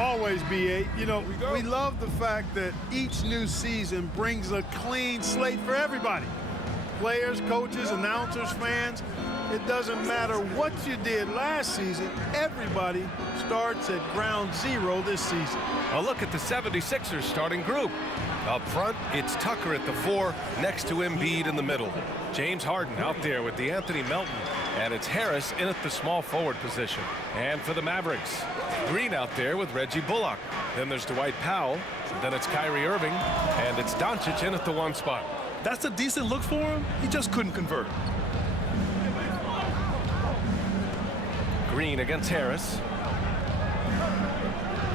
Always, B8. You know, we love the fact that each new season brings a clean slate for everybody. Players, coaches, announcers, fans. It doesn't matter what you did last season. Everybody starts at ground zero this season. A look at the 76ers starting group. Up front, it's Tucker at the 4, next to Embiid in the middle. James Harden out there with DeAnthony Melton. And it's Harris in at the small forward position. And for the Mavericks, Green out there with Reggie Bullock. Then there's Dwight Powell. Then it's Kyrie Irving. And it's Doncic in at the 1 spot. That's a decent look for him. He just couldn't convert. Green against Harris.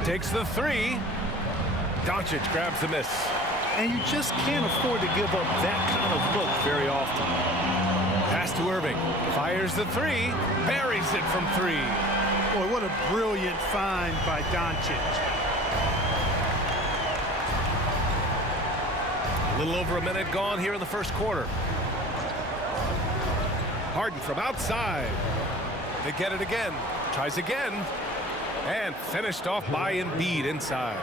Takes the 3. Doncic grabs the miss. And you just can't afford to give up that kind of look very often. Pass to Irving. Fires the 3. Buries it from 3. Boy, what a brilliant find by Doncic. A little over a minute gone here in the first quarter. Harden from outside. They get it again. Tries again. And finished off by Embiid inside.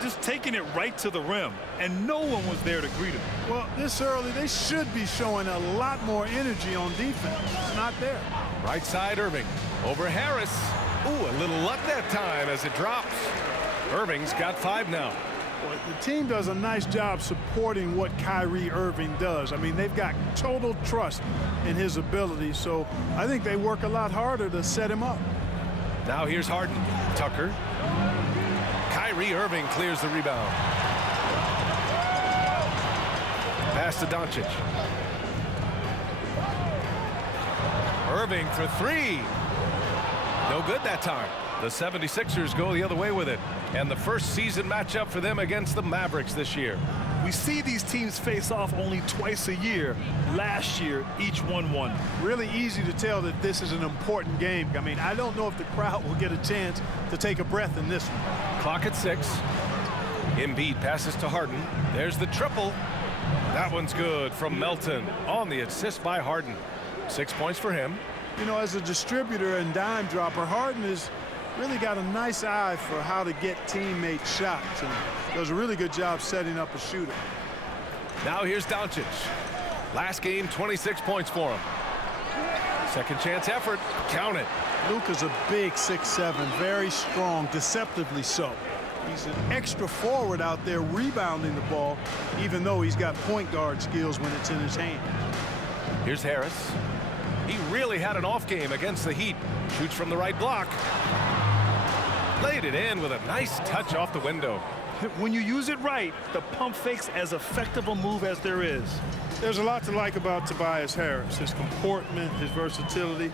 Just taking it right to the rim, and no one was there to greet him. Well, this early, they should be showing a lot more energy on defense. It's not there. Right side, Irving. Over Harris. Ooh, a little luck that time as it drops. Irving's got 5 now. Well, the team does a nice job supporting what Kyrie Irving does. I mean, they've got total trust in his ability, so I think they work a lot harder to set him up. Now here's Harden. Tucker. Kyrie Irving clears the rebound. Pass to Doncic. Irving for 3. No good that time. The 76ers go the other way with it. And the first season matchup for them against the Mavericks this year. We see these teams face off only twice a year. Last year, each won. Really easy to tell that this is an important game. I mean, I don't know if the crowd will get a chance to take a breath in this one. Clock at 6. Embiid passes to Harden. There's the triple. That one's good from Melton on the assist by Harden. 6 points for him. You know, as a distributor and dime dropper, Harden has really got a nice eye for how to get teammate shots and does a really good job setting up a shooter. Now here's Doncic. Last game, 26 points for him. Second chance effort. Count it. Luka's a big 6'7", very strong, deceptively so. He's an extra forward out there rebounding the ball, even though he's got point guard skills when it's in his hand. Here's Harris. He really had an off game against the Heat. Shoots from the right block. Laid it in with a nice touch off the window. When you use it right, the pump fake's as effective a move as there is. There's a lot to like about Tobias Harris, his comportment, his versatility.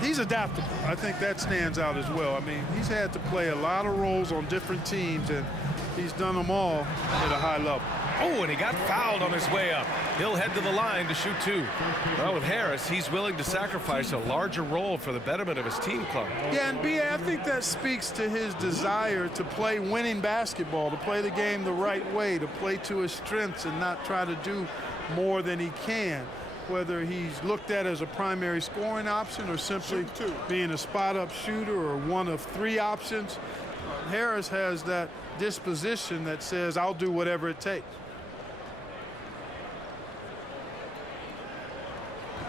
He's adaptable. I think that stands out as well. I mean, he's had to play a lot of roles on different teams, and he's done them all at a high level. Oh, and he got fouled on his way up. He'll head to the line to shoot 2. Well, with Harris, he's willing to sacrifice a larger role for the betterment of his team club. Yeah, and B.A., I think that speaks to his desire to play winning basketball, to play the game the right way, to play to his strengths and not try to do more than he can. Whether he's looked at as a primary scoring option or simply being a spot-up shooter or one of 3 options, Harris has that disposition that says, I'll do whatever it takes.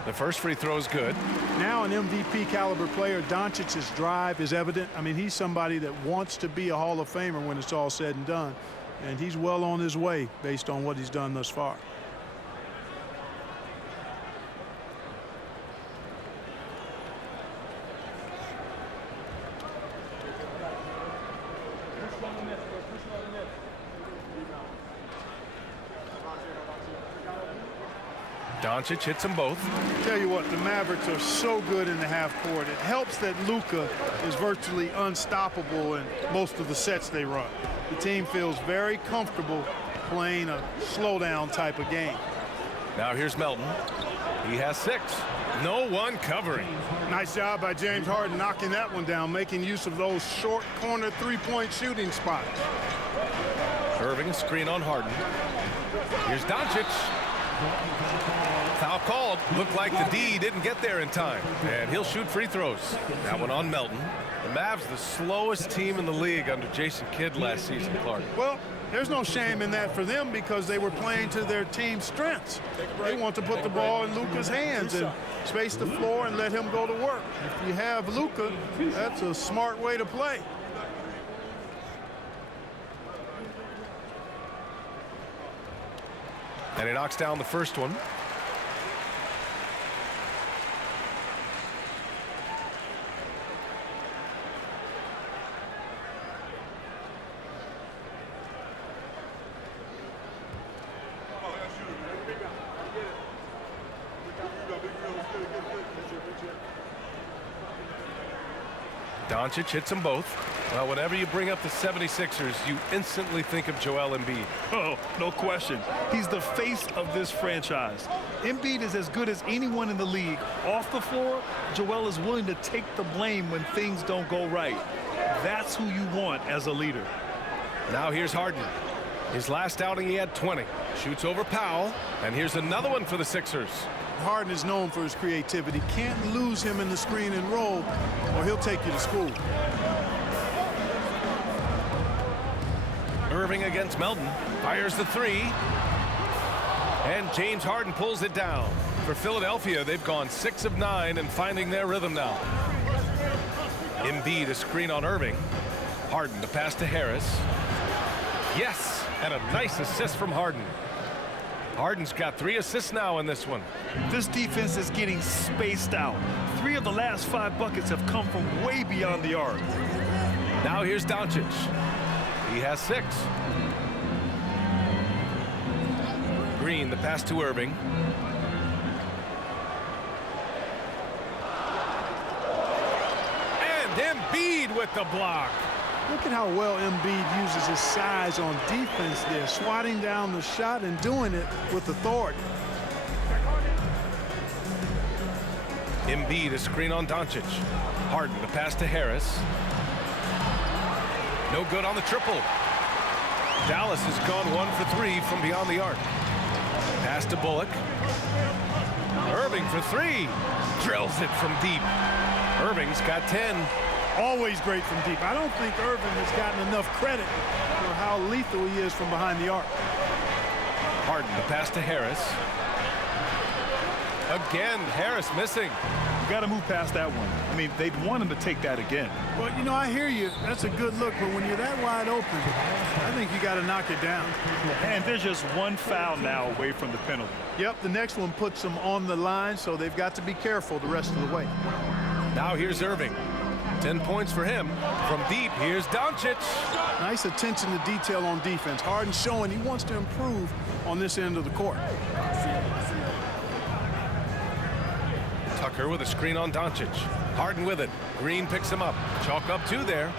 The first free throw is good. Now an MVP caliber player, Doncic's drive is evident. I mean, he's somebody that wants to be a Hall of Famer when it's all said and done. And he's well on his way based on what he's done thus far. Doncic hits them both. Tell you what, the Mavericks are so good in the half court. It helps that Luka is virtually unstoppable in most of the sets they run. The team feels very comfortable playing a slowdown type of game. Now here's Melton. He has 6. No one covering. Nice job by James Harden knocking that one down, making use of those short corner three-point shooting spots. Irving, screen on Harden. Here's Doncic. Foul called. Looked like the D didn't get there in time. And he'll shoot free throws. That one on Melton. The Mavs, the slowest team in the league under Jason Kidd last season, Clark. Well, there's no shame in that for them because they were playing to their team's strengths. They want to put the ball in Luka's hands and space the floor and let him go to work. If you have Luka, that's a smart way to play. And he knocks down the first one. Doncic hits them both. Well, whenever you bring up the 76ers, you instantly think of Joel Embiid. Oh, no question. He's the face of this franchise. Embiid is as good as anyone in the league. Off the floor, Joel is willing to take the blame when things don't go right. That's who you want as a leader. Now here's Harden. His last outing, he had 20. Shoots over Powell, and here's another one for the Sixers. Harden is known for his creativity. Can't lose him in the screen and roll, or he'll take you to school. Irving against Melton. Fires the three. And James Harden pulls it down. For Philadelphia, they've gone 6 of 9 and finding their rhythm now. Embiid, a screen on Irving. Harden, the pass to Harris. Yes, and a nice assist from Harden. Harden's got 3 assists now in this one. This defense is getting spaced out. 3 of the last 5 buckets have come from way beyond the arc. Now here's Doncic. He has 6. Green, the pass to Irving. And Embiid with the block. Look at how well Embiid uses his size on defense there, swatting down the shot and doing it with authority. Embiid, a screen on Doncic. Harden, the pass to Harris. No good on the triple. Dallas has gone 1 for 3 from beyond the arc. Pass to Bullock. Irving for 3. Drills it from deep. Irving's got 10. Always great from deep. I don't think Irving has gotten enough credit for how lethal he is from behind the arc. Harden, the pass to Harris. Again, Harris missing. You got to move past that one. I mean, they'd want him to take that again. Well, you know, I hear you. That's a good look, but when you're that wide open, I think you got to knock it down. And there's just one foul now away from the penalty. Yep, the next one puts them on the line, so they've got to be careful the rest of the way. Now here's Irving. 10 points for him. From deep, here's Doncic. Nice attention to detail on defense. Harden showing he wants to improve on this end of the court. Tucker with a screen on Doncic. Harden with it. Green picks him up. Chalk up 2 there.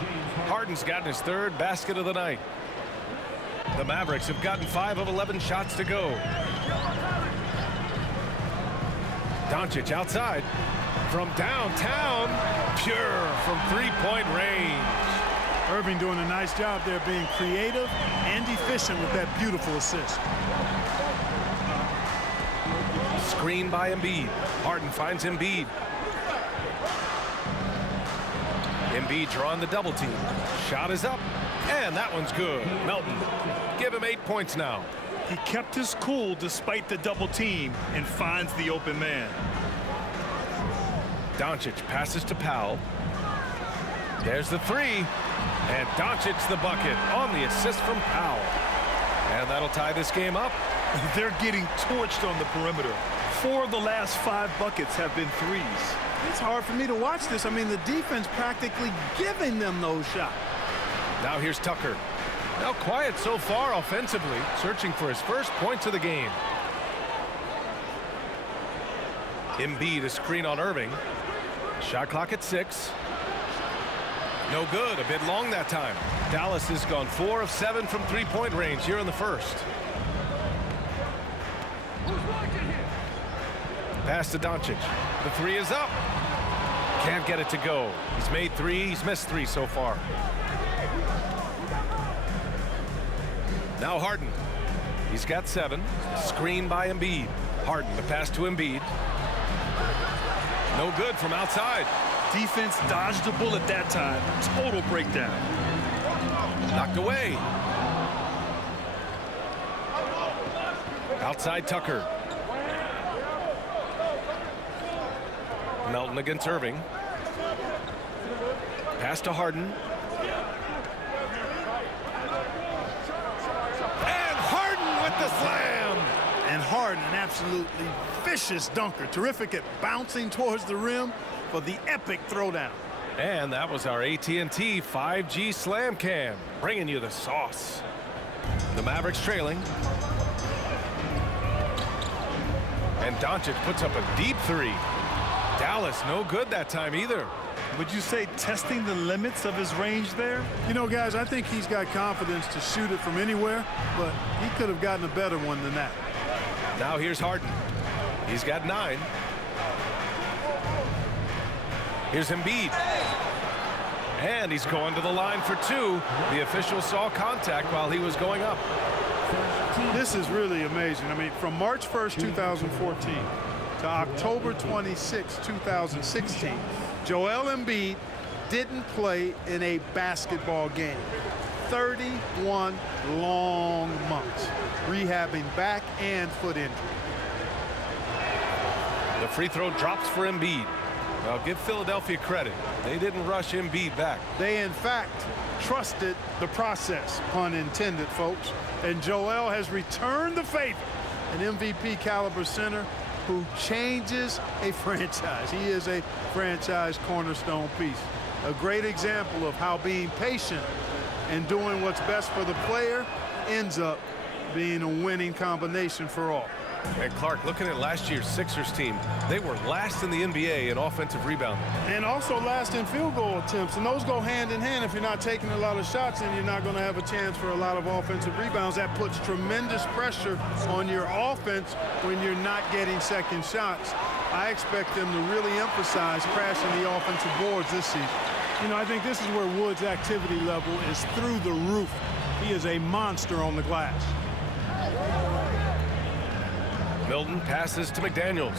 Harden's gotten his 3rd basket of the night. The Mavericks have gotten 5 of 11 shots to go. Doncic outside. From downtown. Pure from 3-point range. Irving doing a nice job there being creative and efficient with that beautiful assist. Screen by Embiid. Harden finds Embiid. Embiid drawing the double team. Shot is up, and that one's good. Melton, give him 8 points now. He kept his cool despite the double team and finds the open man. Doncic passes to Powell. There's the 3, and Doncic the bucket on the assist from Powell. And that'll tie this game up. They're getting torched on the perimeter. 4 of the last 5 buckets have been threes. It's hard for me to watch this. I mean, the defense practically giving them those shots. Now here's Tucker. Now quiet so far offensively, searching for his first points of the game. Embiid, a screen on Irving. Shot clock at 6. No good, a bit long that time. Dallas has gone 4 of 7 from 3-point range here in the first. Pass to Doncic. The 3 is up. Can't get it to go. He's made 3. He's missed 3 so far. Now Harden. He's got 7. Screen by Embiid. Harden, the pass to Embiid. No good from outside. Defense dodged a bullet that time. Total breakdown. Knocked away. Outside Tucker. Melton against Irving. Pass to Harden. And Harden with the slam. And Harden, an absolutely vicious dunker. Terrific at bouncing towards the rim for the epic throwdown. And that was our AT&T 5G Slam Cam, bringing you the sauce. The Mavericks trailing. And Doncic puts up a deep 3. Dallas no good that time either. Would you say testing the limits of his range there? You know, guys, I think he's got confidence to shoot it from anywhere, but he could have gotten a better one than that. Now here's Harden. He's got 9. Here's Embiid. And he's going to the line for 2. The official saw contact while he was going up. This is really amazing. I mean, from March 1st, 2014 to October 26, 2016, Joel Embiid didn't play in a basketball game. 31 long months, rehabbing back and foot injury. The free throw drops for Embiid. Well, give Philadelphia credit. They didn't rush Embiid back. They, in fact, trusted the process, pun intended, folks. And Joel has returned the favor. An MVP caliber center who changes a franchise. He is a franchise cornerstone piece. A great example of how being patient and doing what's best for the player ends up being a winning combination for all. And Clark, looking at last year's Sixers team, they were last in the NBA in offensive rebounding. And also last in field goal attempts. And those go hand in hand. If you're not taking a lot of shots, then you're not going to have a chance for a lot of offensive rebounds. That puts tremendous pressure on your offense when you're not getting second shots. I expect them to really emphasize crashing the offensive boards this season. You know, I think this is where Wood's activity level is through the roof. He is a monster on the glass. Milton passes to McDaniels.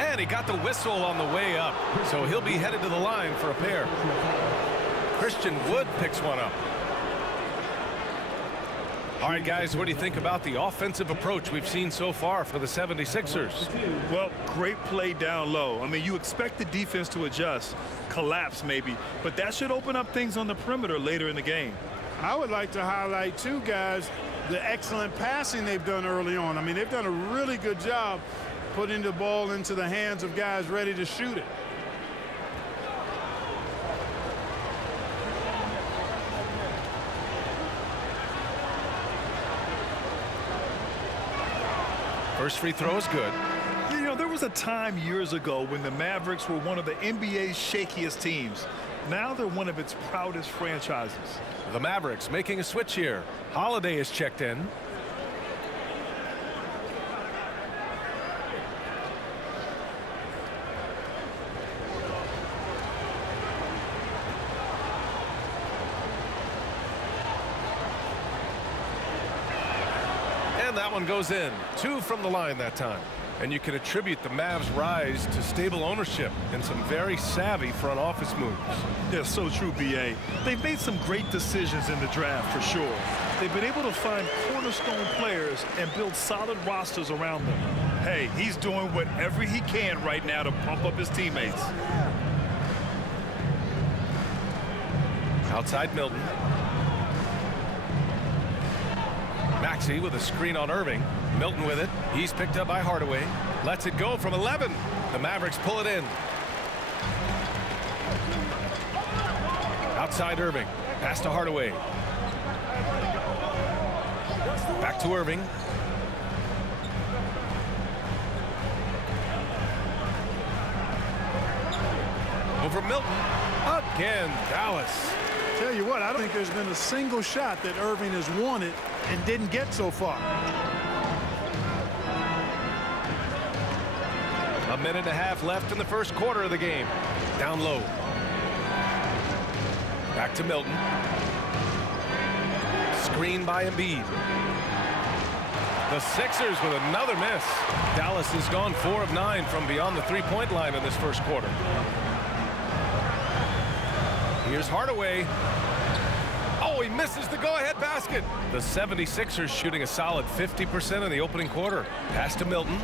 And he got the whistle on the way up, so he'll be headed to the line for a pair. Christian Wood picks one up. All right, guys, what do you think about the offensive approach we've seen so far for the 76ers? Well, great play down low. I mean, you expect the defense to adjust, collapse maybe, but that should open up things on the perimeter later in the game. I would like to highlight, too, guys, the excellent passing they've done early on. I mean, they've done a really good job putting the ball into the hands of guys ready to shoot it. First free throw is good. You know, there was a time years ago when the Mavericks were one of the NBA's shakiest teams. Now they're one of its proudest franchises. The Mavericks making a switch here. Holiday is checked in. And that one goes in. 2 from the line that time. And you can attribute the Mavs' rise to stable ownership and some very savvy front office moves. Yeah, so true, B.A. They've made some great decisions in the draft, for sure. They've been able to find cornerstone players and build solid rosters around them. Hey, he's doing whatever he can right now to pump up his teammates. Outside Milton. Maxey with a screen on Irving. Milton with it. He's picked up by Hardaway. Lets it go from 11. The Mavericks pull it in. Outside Irving. Pass to Hardaway. Back to Irving. Over Milton. Again, Dallas. Tell you what, I don't think there's been a single shot that Irving has wanted and didn't get so far. A minute and a half left in the first quarter of the game. Down low. Back to Milton. Screen by Embiid. The Sixers with another miss. Dallas has gone 4 of 9 from beyond the three-point line in this first quarter. Here's Hardaway. Oh, he misses the go-ahead basket. The 76ers shooting a solid 50% in the opening quarter. Pass to Milton.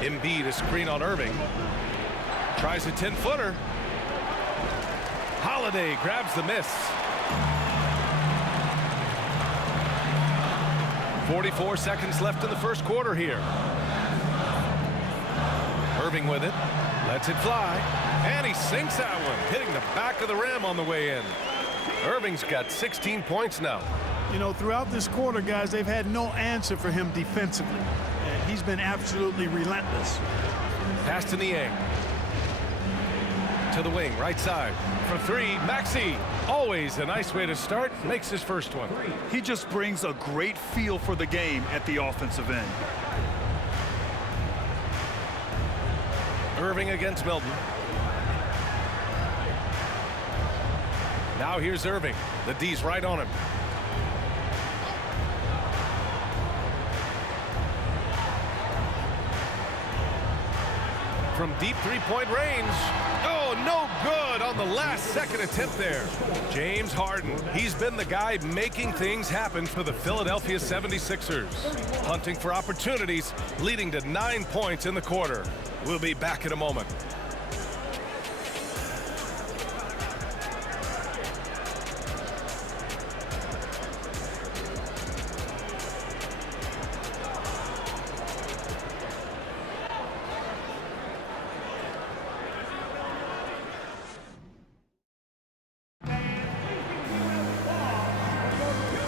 Embiid, a screen on Irving. Tries a 10-footer. Holiday grabs the miss. 44 seconds left in the first quarter here. Irving with it. Lets it fly. And he sinks that one, hitting the back of the rim on the way in. Irving's got 16 points now. You know, throughout this quarter, guys, they've had no answer for him defensively. And he's been absolutely relentless. Pass to Niang. To the wing, right side. For three, Maxey. Always a nice way to start. Makes his first one. He just brings a great feel for the game at the offensive end. Irving against Milton. Now here's Irving. The D's right on him. From deep three-point range. Oh, no good on the last second attempt there. James Harden. He's been the guy making things happen for the Philadelphia 76ers. Hunting for opportunities, leading to 9 points in the quarter. We'll be back in a moment.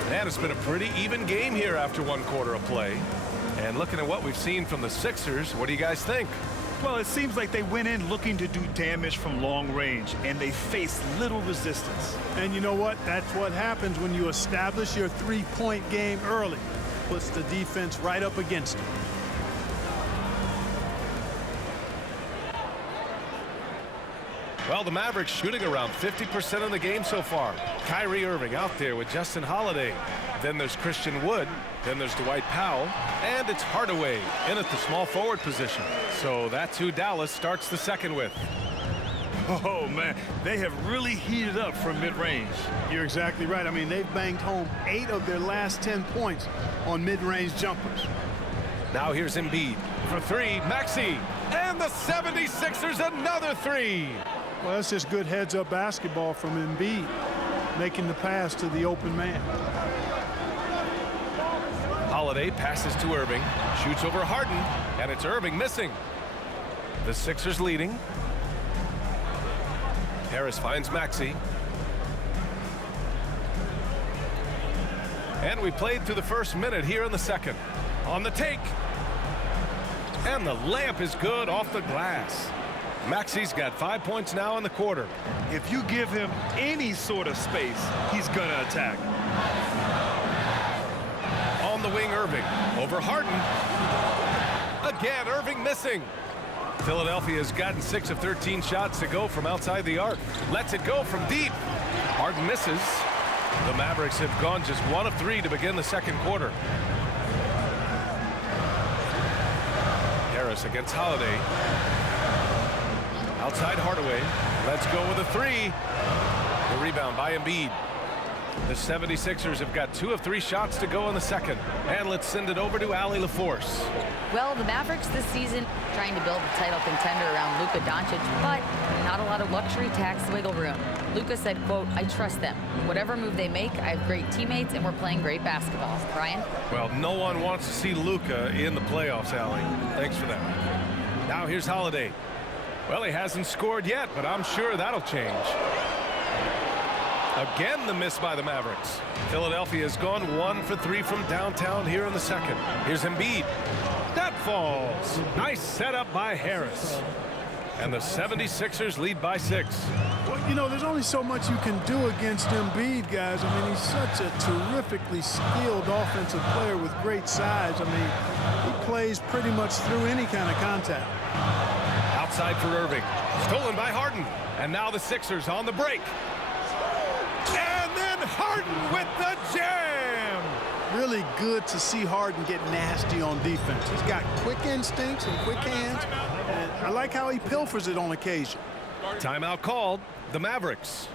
And it's been a pretty even game here after one quarter of play. And looking at what we've seen from the Sixers, what do you guys think? Well, it seems like they went in looking to do damage from long range, and they faced little resistance. And you know what? That's what happens when you establish your three-point game early. Puts the defense right up against it. Well, the Mavericks shooting around 50% in the game so far. Kyrie Irving out there with Justin Holiday. Then there's Christian Wood. Then there's Dwight Powell. And it's Hardaway in at the small forward position. So that's who Dallas starts the second with. Oh, man, they have really heated up from mid-range. You're exactly right. I mean, they've banged home 8 of their last 10 points on mid-range jumpers. Now here's Embiid for three. Maxey. And the 76ers another three. Well, that's just good heads-up basketball from Embiid, making the pass to the open man. Holiday passes to Irving, shoots over Harden, and it's Irving missing. The Sixers leading. Harris finds Maxey. And we played through the first minute here in the second. On the take. And the layup is good off the glass. Maxey's got 5 points now in the quarter. If you give him any sort of space, he's going to attack. On the wing, Irving. Over Harden. Again, Irving missing. Philadelphia has gotten 6 of 13 shots to go from outside the arc. Lets it go from deep. Harden misses. The Mavericks have gone just 1 of 3 to begin the second quarter. Harris against Holiday. Outside Hardaway. Let's go with a three. The rebound by Embiid. The 76ers have got 2 of 3 shots to go in the second. And let's send it over to Allie LaForce. Well, the Mavericks this season trying to build a title contender around Luka Doncic, but not a lot of luxury tax wiggle room. Luka said, quote, "I trust them. Whatever move they make, I have great teammates and we're playing great basketball." Brian? Well, no one wants to see Luka in the playoffs, Allie. Thanks for that. Now here's Holiday. Well, he hasn't scored yet, but I'm sure that'll change. Again, the miss by the Mavericks. Philadelphia has gone 1 for 3 from downtown here in the second. Here's Embiid. That falls. Nice setup by Harris. And the 76ers lead by 6. Well, you know, there's only so much you can do against Embiid, guys. I mean, he's such a terrifically skilled offensive player with great size. I mean, he plays pretty much through any kind of contact. Outside for Irving. Stolen by Harden. And now the Sixers on the break. Harden with the jam. Really good to see Harden get nasty on defense. He's got quick instincts and quick hands, and I like how he pilfers it on occasion. Timeout called. The Mavericks.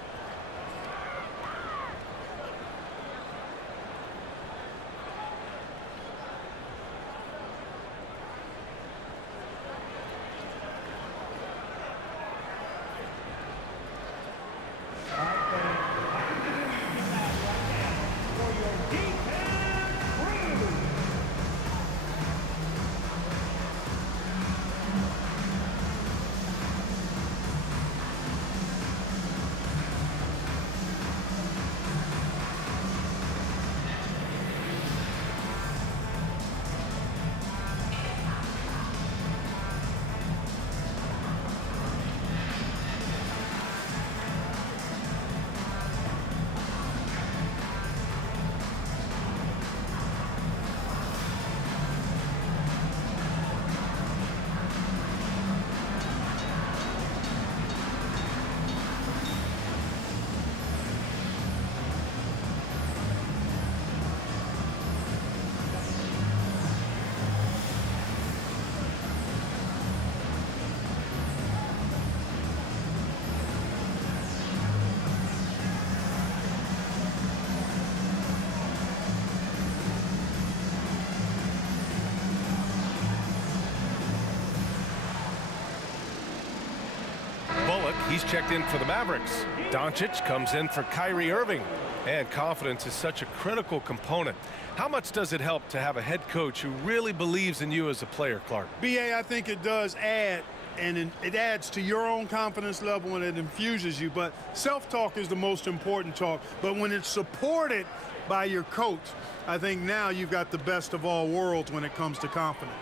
He's checked in for the Mavericks. Doncic comes in for Kyrie Irving. And confidence is such a critical component. How much does it help to have a head coach who really believes in you as a player, Clark? BA, I think it does add, and it adds to your own confidence level and it infuses you. But self-talk is the most important talk. But when it's supported by your coach, I think now you've got the best of all worlds when it comes to confidence.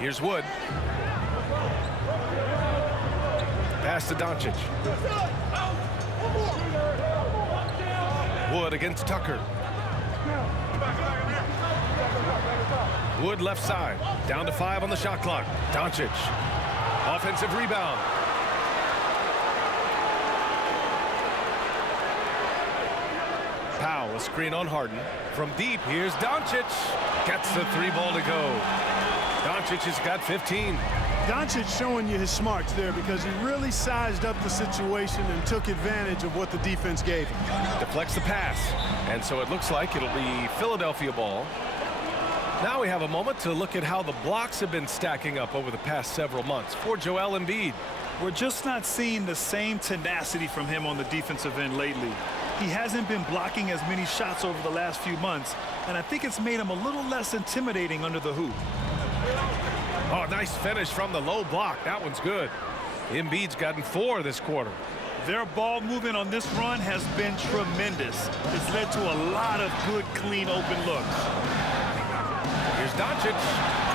Here's Wood. Pass to Doncic. Wood against Tucker. Wood left side. Down to 5 on the shot clock. Doncic. Offensive rebound. Powell, a screen on Harden. From deep, here's Doncic. Gets the 3 ball to go. Doncic has got 15. Doncic showing you his smarts there because he really sized up the situation and took advantage of what the defense gave him. Deflects the pass. And so it looks like it'll be Philadelphia ball. Now we have a moment to look at how the blocks have been stacking up over the past several months for Joel Embiid. We're just not seeing the same tenacity from him on the defensive end lately. He hasn't been blocking as many shots over the last few months, and I think it's made him a little less intimidating under the hoop. Oh, nice finish from the low block. That one's good. Embiid's gotten 4 this quarter. Their ball movement on this run has been tremendous. It's led to a lot of good, clean, open looks. Here's Doncic.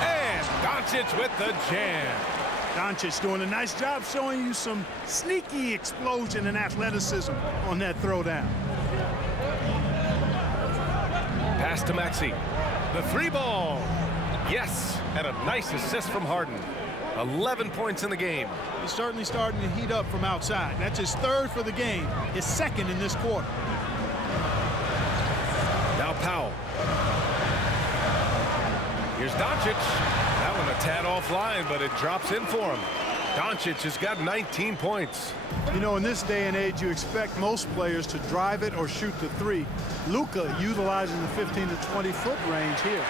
And Doncic with the jam. Doncic doing a nice job showing you some sneaky explosion and athleticism on that throwdown. Pass to Maxey. The 3 ball. Yes, and a nice assist from Harden. 11 points in the game. He's certainly starting to heat up from outside. That's his 3rd for the game, his 2nd in this quarter. Now Powell. Here's Doncic. That one a tad offline, but it drops in for him. Doncic has got 19 points. You know, in this day and age, you expect most players to drive it or shoot the 3. Luka utilizing the 15 to 20-foot range here.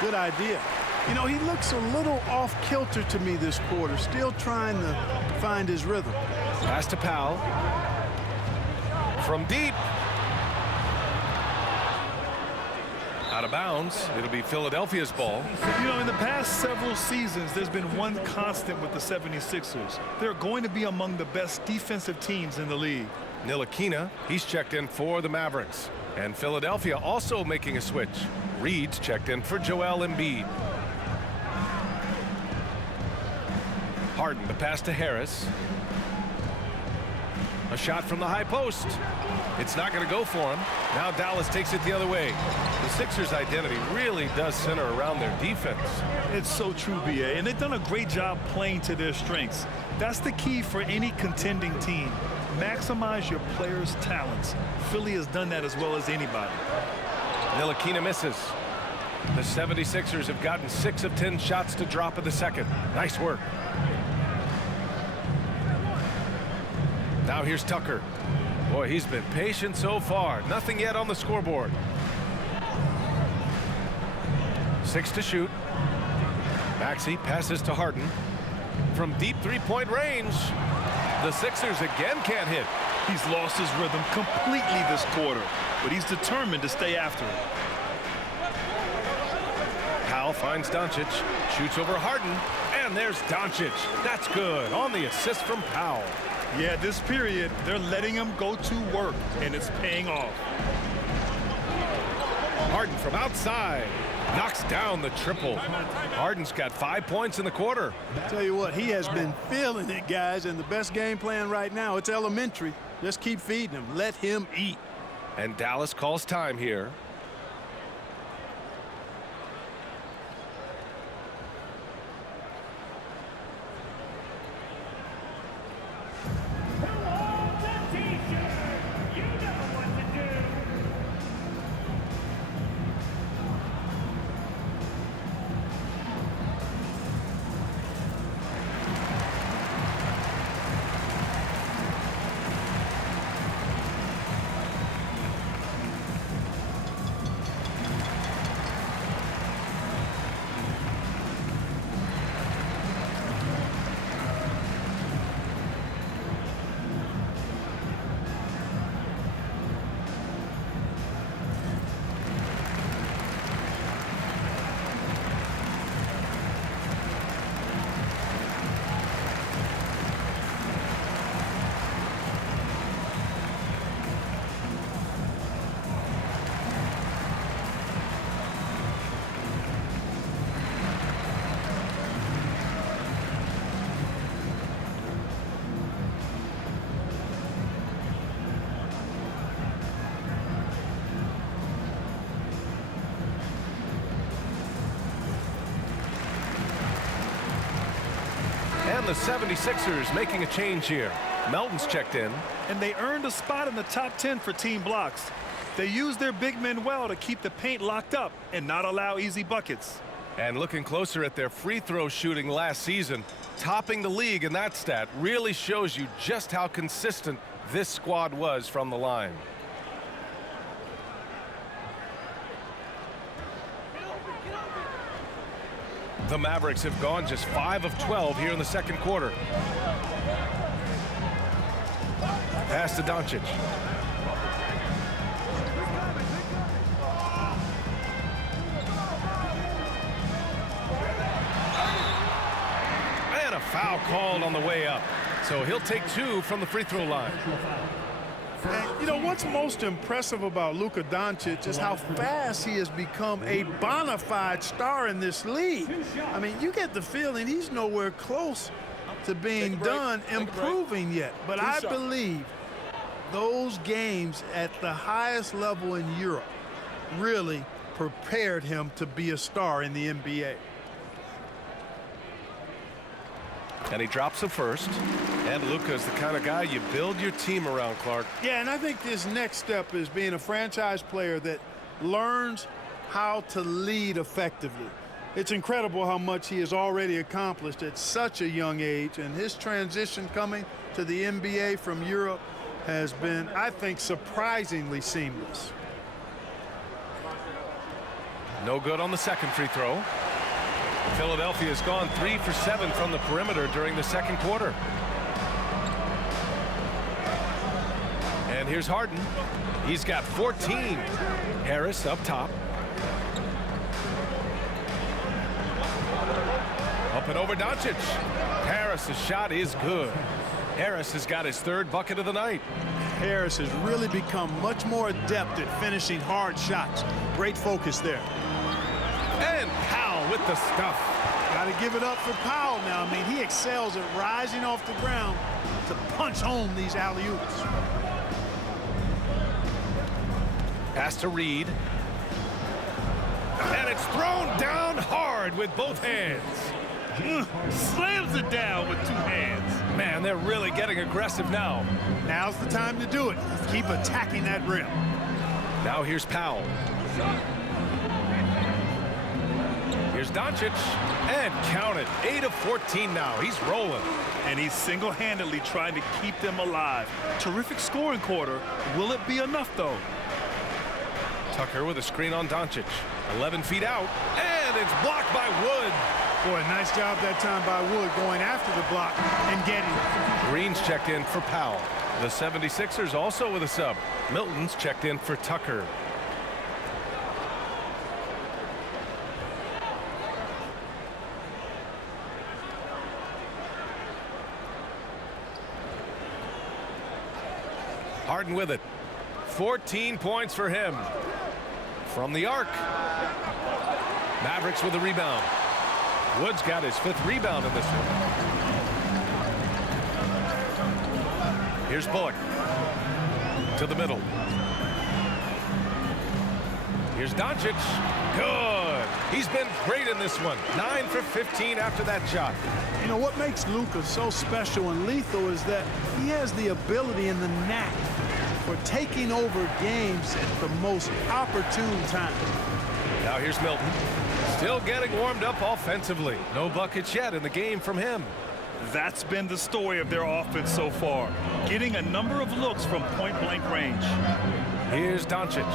Good idea. You know, he looks a little off kilter to me this quarter, still trying to find his rhythm. Pass to Powell. From deep. Out of bounds. It'll be Philadelphia's ball. You know, in the past several seasons, there's been one constant with the 76ers. They're going to be among the best defensive teams in the league. Ntilikina, he's checked in for the Mavericks. And Philadelphia also making a switch. Reed's checked in for Joel Embiid. Harden, the pass to Harris. A shot from the high post. It's not going to go for him. Now Dallas takes it the other way. The Sixers' identity really does center around their defense. It's so true, BA, and they've done a great job playing to their strengths. That's the key for any contending team. Maximize your players' talents. Philly has done that as well as anybody. Ntilikina misses. The 76ers have gotten 6 of 10 shots to drop in the second. Nice work. Now here's Tucker. Boy, he's been patient so far. Nothing yet on the scoreboard. 6 to shoot. Maxey passes to Harden. From deep three-point range, the Sixers again can't hit. He's lost his rhythm completely this quarter, but he's determined to stay after it. Powell finds Doncic, shoots over Harden, and there's Doncic. That's good on the assist from Powell. Yeah, this period, they're letting him go to work, and it's paying off. Harden from outside knocks down the triple. Harden's got 5 points in the quarter. Tell you what, he has been feeling it, guys, and the best game plan right now, it's elementary. Just keep feeding him. Let him eat. And Dallas calls time here. And the 76ers making a change here. Melton's checked in. And they earned a spot in the top 10 for team blocks. They used their big men well to keep the paint locked up and not allow easy buckets. And looking closer at their free throw shooting last season, topping the league in that stat really shows you just how consistent this squad was from the line. The Mavericks have gone just 5 of 12 here in the second quarter. Pass to Doncic. And a foul called on the way up. So he'll take 2 from the free throw line. And, you know, what's most impressive about Luka Doncic is how fast he has become a bona fide star in this league. I mean, you get the feeling he's nowhere close to being done improving yet. But I believe those games at the highest level in Europe really prepared him to be a star in the NBA. And he drops the first. And Luka's the kind of guy you build your team around, Clark. Yeah, and I think this next step is being a franchise player that learns how to lead effectively. It's incredible how much he has already accomplished at such a young age, and his transition coming to the NBA from Europe has been, I think, surprisingly seamless. No good on the second free throw. Philadelphia has gone 3 for 7 from the perimeter during the second quarter. And here's Harden. He's got 14. Harris up top. Up and over Doncic. Harris's shot is good. Harris has got his 3rd bucket of the night. Harris has really become much more adept at finishing hard shots. Great focus there. And Powell with the stuff. Got to give it up for Powell now. I mean, he excels at rising off the ground to punch home these alley-oops. Pass to Reed. And it's thrown down hard with both hands. Slams it down with 2 hands. Man, they're really getting aggressive now. Now's the time to do it. Keep attacking that rim. Now here's Powell. Here's Doncic, and count it. 8 of 14 now. He's rolling. And he's single-handedly trying to keep them alive. Terrific scoring quarter. Will it be enough, though? Tucker with a screen on Doncic. 11 feet out, and it's blocked by Wood. Boy, nice job that time by Wood going after the block and getting it. Green's checked in for Powell. The 76ers also with a sub. Milton's checked in for Tucker. Harden with it. 14 points for him. From the arc. Mavericks with a rebound. Wood's got his 5th rebound in this one. Here's Bullock. To the middle. Here's Doncic. Good. He's been great in this one. 9 for 15 after that shot. You know, what makes Luka so special and lethal is that he has the ability and the knack for taking over games at the most opportune time. Now here's Milton. Still getting warmed up offensively. No buckets yet in the game from him. That's been the story of their offense so far. Getting a number of looks from point-blank range. Here's Doncic.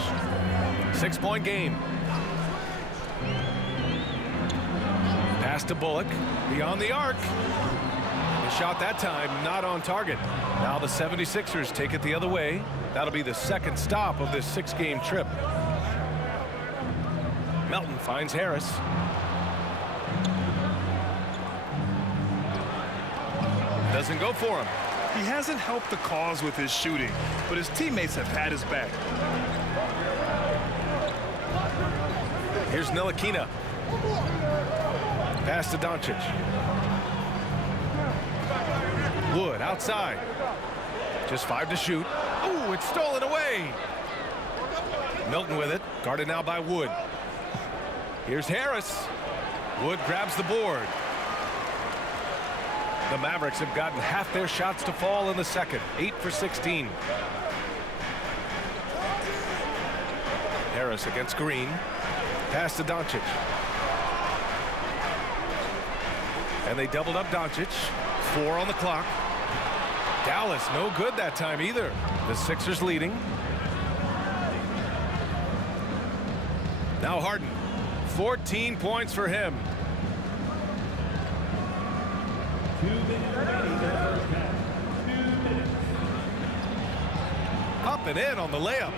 6-point game. Pass to Bullock. Beyond the arc. The shot that time not on target. Now the 76ers take it the other way. That'll be the 2nd stop of this 6-game trip. Melton finds Harris. Doesn't go for him. He hasn't helped the cause with his shooting, but his teammates have had his back. Here's Ntilikina. Pass to Doncic. Wood outside. Just 5 to shoot. Ooh, it's stolen away. Milton with it. Guarded now by Wood. Here's Harris. Wood grabs the board. The Mavericks have gotten half their shots to fall in the second. 8 for 16. Harris against Green. Pass to Doncic. And they doubled up Doncic. 4 on the clock. Dallas no good that time either. The Sixers leading. Now Harden. 14 points for him. Up and in on the layup.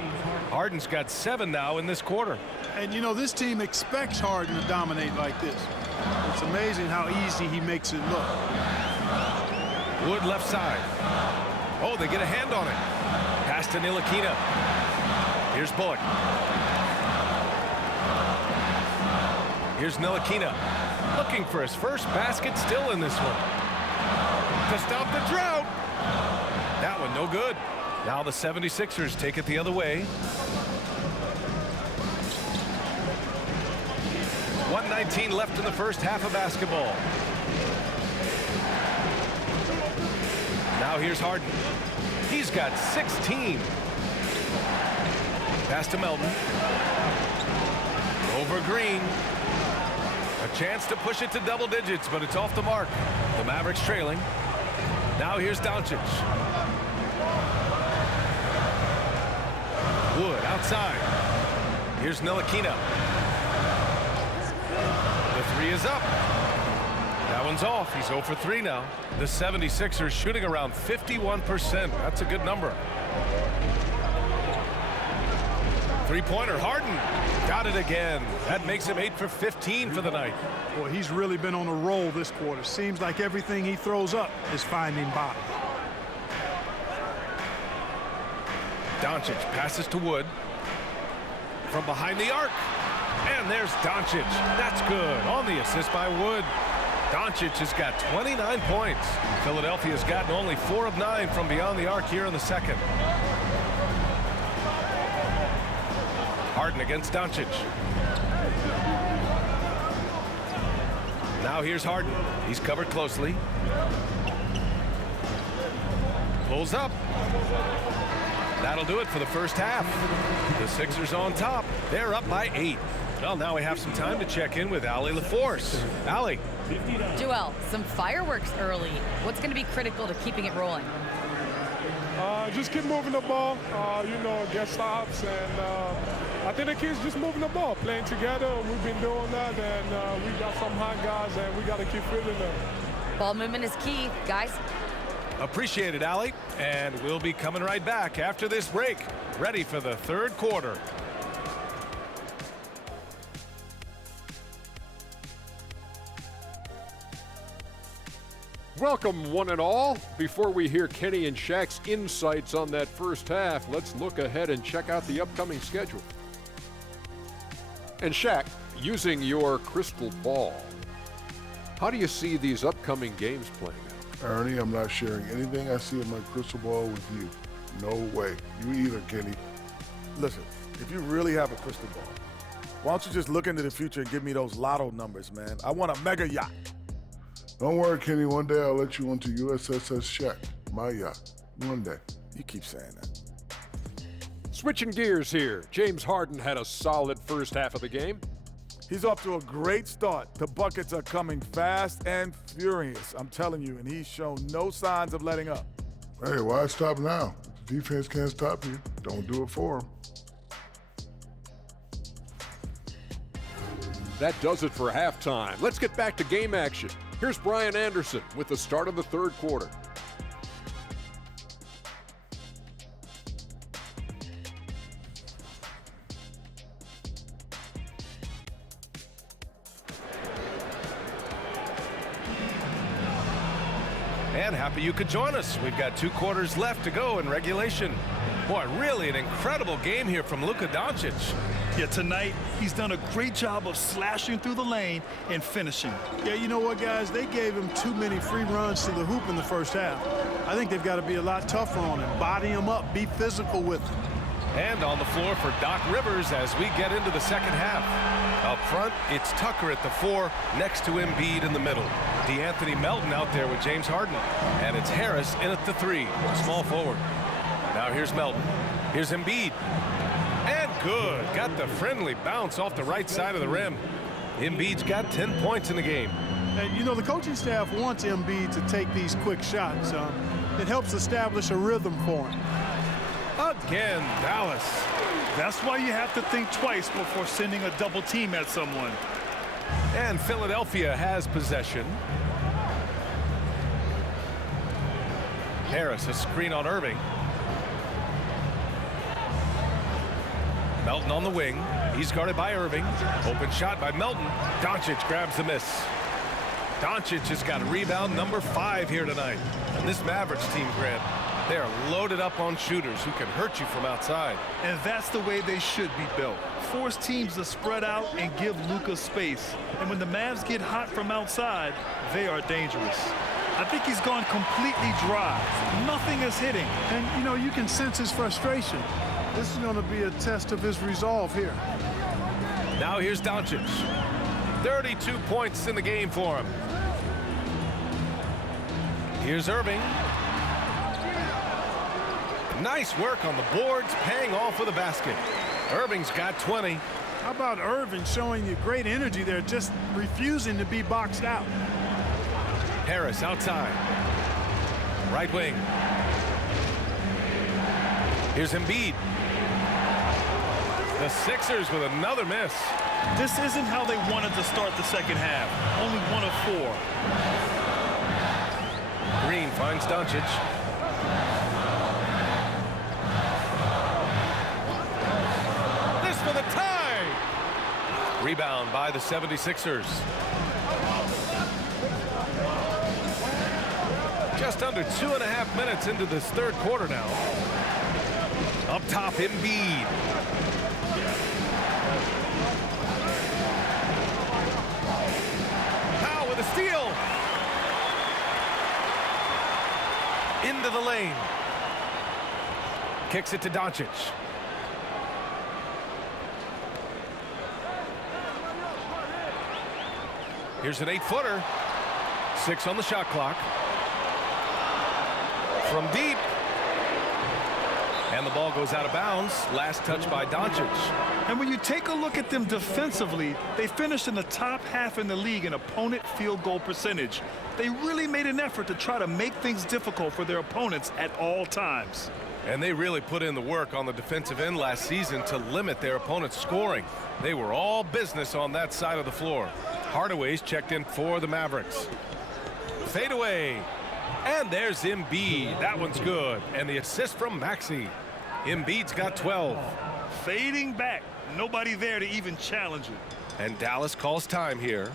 Harden's got 7 now in this quarter. And, you know, this team expects Harden to dominate like this. It's amazing how easy he makes it look. Wood left side. Oh, they get a hand on it. Pass to Ntilikina. Here's Bullock. Here's Ntilikina. Looking for his first basket still in this one. To stop the drought. That one no good. Now the 76ers take it the other way. 1:19 left in the first half of basketball. Now here's Harden. He's got 16. Pass to Melton. Over Green. A chance to push it to double digits, but it's off the mark. The Mavericks trailing. Now here's Doncic. Wood outside. Here's Ntilikina. The 3 is up. That one's off. He's 0 for 3 now. The 76ers shooting around 51%. That's a good number. 3-pointer. Harden got it again. That makes him 8 for 15 for the night. Boy, he's really been on a roll this quarter. Seems like everything he throws up is finding bottom. Doncic passes to Wood. From behind the arc. And there's Doncic. That's good. On the assist by Wood. Doncic has got 29 points. Philadelphia's gotten only 4 of 9 from beyond the arc here in the second. Harden against Doncic. Now here's Harden. He's covered closely. Pulls up. That'll do it for the first half. The Sixers on top. They're up by 8. Well, now we have some time to check in with Allie LaForce. Allie. Joel, some fireworks early. What's going to be critical to keeping it rolling? Just keep moving the ball, get stops, and I think the kids just moving the ball, playing together. We've been doing that, and we got some hot guys, and we got to keep feeling them. Ball movement is key, guys. Appreciate it, Allie. And we'll be coming right back after this break, ready for the third quarter. Welcome, one and all. Before we hear Kenny and Shaq's insights on that first half, let's look ahead and check out the upcoming schedule. And Shaq, using your crystal ball, how do you see these upcoming games playing out? Ernie, I'm not sharing anything I see in my crystal ball with you. No way. You either, Kenny. Listen, if you really have a crystal ball, why don't you just look into the future and give me those lotto numbers, man? I want a mega yacht. Don't worry, Kenny. One day I'll let you onto USSS Shaq, my yacht. One day. You keep saying that. Switching gears here, James Harden had a solid first half of the game. He's off to a great start. The buckets are coming fast and furious, I'm telling you, and he's shown no signs of letting up. Hey, why stop now? If the defense can't stop you, don't do it for him. That does it for halftime. Let's get back to game action. Here's Brian Anderson with the start of the third quarter. And happy you could join us. We've got 2 quarters left to go in regulation. Boy, really an incredible game here from Luka Doncic. Yeah, tonight he's done a great job of slashing through the lane and finishing. Yeah, you know what, guys? They gave him too many free runs to the hoop in the first half. I think they've got to be a lot tougher on him. Body him up. Be physical with him. And on the floor for Doc Rivers as we get into the second half. Up front, it's Tucker at the 4, next to Embiid in the middle. DeAnthony Melton out there with James Harden. And it's Harris in at the 3, small forward. Now here's Melton. Here's Embiid. And good. Got the friendly bounce off the right side of the rim. Embiid's got 10 points in the game. And, you know, the coaching staff wants Embiid to take these quick shots. It helps establish a rhythm for him. Again, Dallas. That's why you have to think twice before sending a double team at someone. And Philadelphia has possession. Harris, a screen on Irving. Melton on the wing. He's guarded by Irving. Open shot by Melton. Doncic grabs the miss. Doncic has got rebound number 5 here tonight. And this Mavericks team, Grant, they are loaded up on shooters who can hurt you from outside. And that's the way they should be built. Force teams to spread out and give Luka space. And when the Mavs get hot from outside, they are dangerous. I think he's gone completely dry. Nothing is hitting. And, you know, you can sense his frustration. This is going to be a test of his resolve here. Now here's Doncic. 32 points in the game for him. Here's Irving. Nice work on the boards, paying off with a basket. Irving's got 20. How about Irving showing you great energy there, just refusing to be boxed out? Harris outside. Right wing. Here's Embiid. The Sixers with another miss. This isn't how they wanted to start the second half. Only 1 of 4. Green finds Doncic. This for the tie. Rebound by the 76ers. Just under 2.5 minutes into this third quarter now. Up top, Embiid. Powell with a steal. Into the lane. Kicks it to Doncic. Here's an 8-footer. 6 on the shot clock. From deep. And the ball goes out of bounds. Last touch by Doncic. And when you take a look at them defensively, they finished in the top half in the league in opponent field goal percentage. They really made an effort to try to make things difficult for their opponents at all times. And they really put in the work on the defensive end last season to limit their opponent's scoring. They were all business on that side of the floor. Hardaway's checked in for the Mavericks. Fade away. And there's Embiid. That one's good. And the assist from Maxey. Embiid's got 12. Fading back. Nobody there to even challenge it. And Dallas calls time here.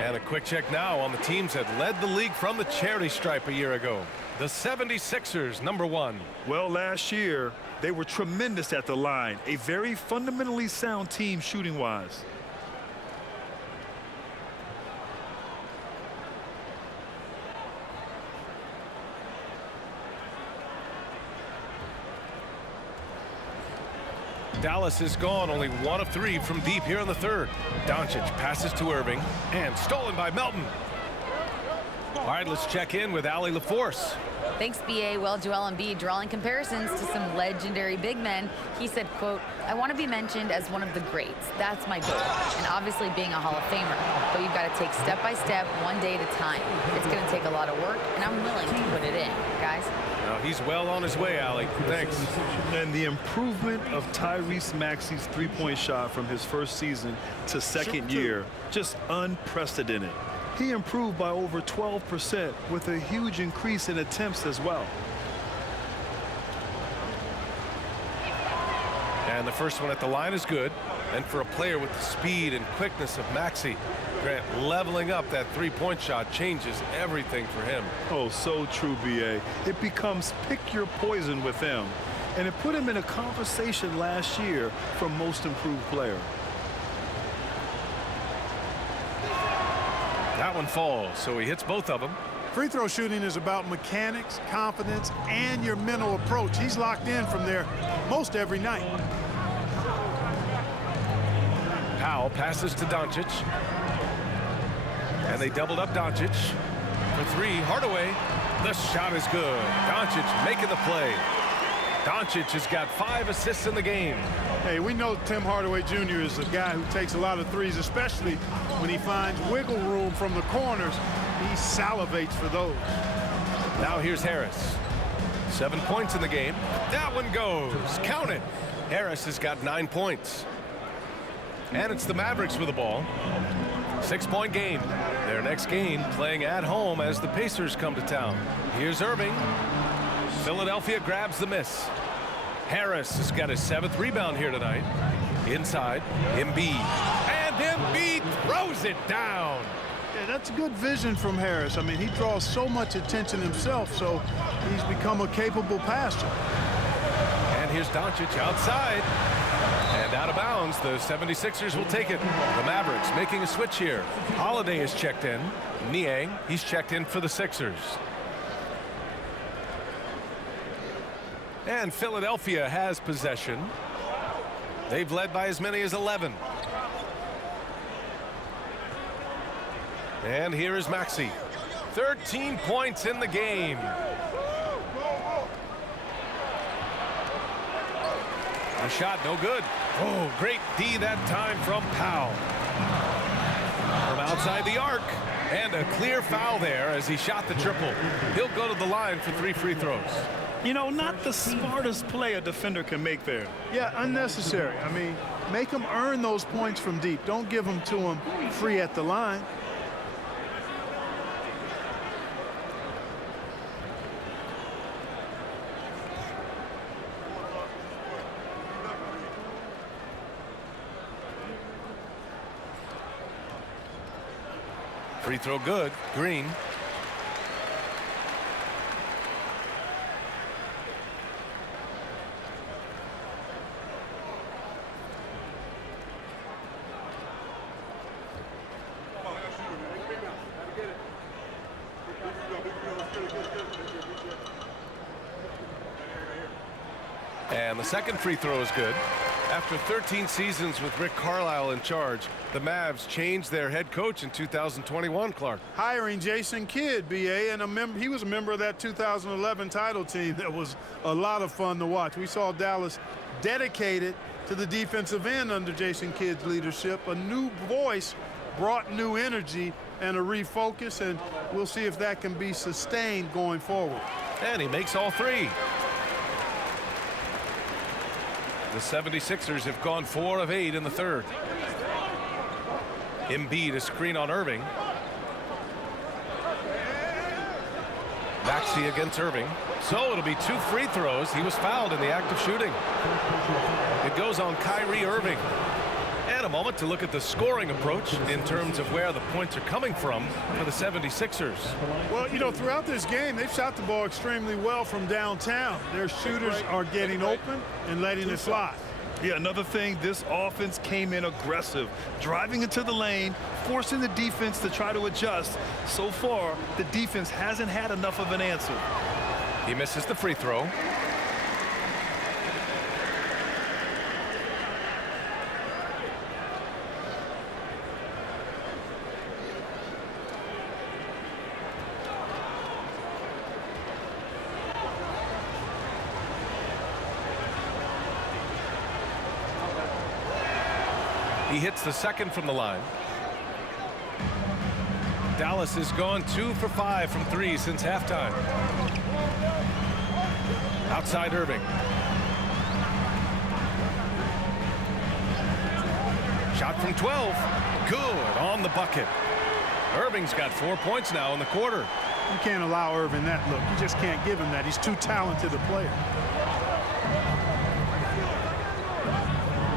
And a quick check now on the teams that led the league from the charity stripe a year ago. The 76ers, #1. Well, last year, they were tremendous at the line. A very fundamentally sound team shooting-wise. Dallas is gone, only 1 of 3 from deep here in the third. Doncic passes to Irving, and stolen by Melton. All right, let's check in with Allie LaForce. Thanks, BA. Well, Joel Embiid drawing comparisons to some legendary big men. He said, quote, "I want to be mentioned as one of the greats. That's my goal. And obviously being a Hall of Famer. But you've got to take step by step, one day at a time. It's going to take a lot of work, and I'm willing to put it in, guys." Now he's well on his way, Allie. Thanks. And the improvement of Tyrese Maxey's three-point shot from his first season to second year, just unprecedented. He improved by over 12% with a huge increase in attempts as well. And the first one at the line is good. And for a player with the speed and quickness of Maxey, Grant, leveling up that three-point shot changes everything for him. Oh, so true, BA. It becomes pick your poison with him. And it put him in a conversation last year for most improved player. That one falls, so he hits both of them. Free throw shooting is about mechanics, confidence, and your mental approach. He's locked in from there most every night. Powell passes to Doncic. And they doubled up Doncic. For 3, Hardaway. The shot is good. Doncic making the play. Doncic has got 5 assists in the game. Hey, we know Tim Hardaway Jr. is a guy who takes a lot of threes, especially when he finds wiggle room from the corners. He salivates for those. Now here's Harris. 7 points in the game. That one goes. Count it. Harris has got 9 points. And it's the Mavericks with the ball. 6-point game. Their next game playing at home as the Pacers come to town. Here's Irving. Philadelphia grabs the miss. Harris has got his 7th rebound here tonight. Inside, Embiid. And Embiid throws it down. Yeah, that's good vision from Harris. I mean, he draws so much attention himself, so he's become a capable passer. And here's Doncic outside. And out of bounds, the 76ers will take it. The Mavericks making a switch here. Holiday is checked in. Niang, he's checked in for the Sixers. And Philadelphia has possession. They've led by as many as 11. And here is Maxey. 13 points in the game. A shot, no good. Oh, great D that time from Powell. From outside the arc. And a clear foul there as he shot the triple. He'll go to the line for 3 free throws. You know, not the smartest play a defender can make there. Yeah, unnecessary. I mean, make them earn those points from deep. Don't give them to them free at the line. Free throw good. Green. And the second free throw is good. After 13 seasons with Rick Carlisle in charge, the Mavs changed their head coach in 2021, Clark. Hiring Jason Kidd, BA, and he was a member of that 2011 title team that was a lot of fun to watch. We saw Dallas dedicated to the defensive end under Jason Kidd's leadership. A new voice brought new energy and a refocus, and we'll see if that can be sustained going forward. And he makes all 3. The 76ers have gone 4 of 8 in the third. Embiid a screen on Irving. Maxey against Irving. So it'll be 2 free throws. He was fouled in the act of shooting. It goes on Kyrie Irving. And a moment to look at the scoring approach in terms of where the points are coming from for the 76ers. Well, you know, throughout this game, they've shot the ball extremely well from downtown. Their shooters are getting open and letting it fly. Yeah, another thing, this offense came in aggressive, driving into the lane, forcing the defense to try to adjust. So far, the defense hasn't had enough of an answer. He misses the free throw. He hits the second from the line. Dallas has gone 2 for 5 from 3 since halftime. Outside Irving. Shot from 12. Good on the bucket. Irving's got 4 points now in the quarter. You can't allow Irving that look. You just can't give him that. He's too talented a player.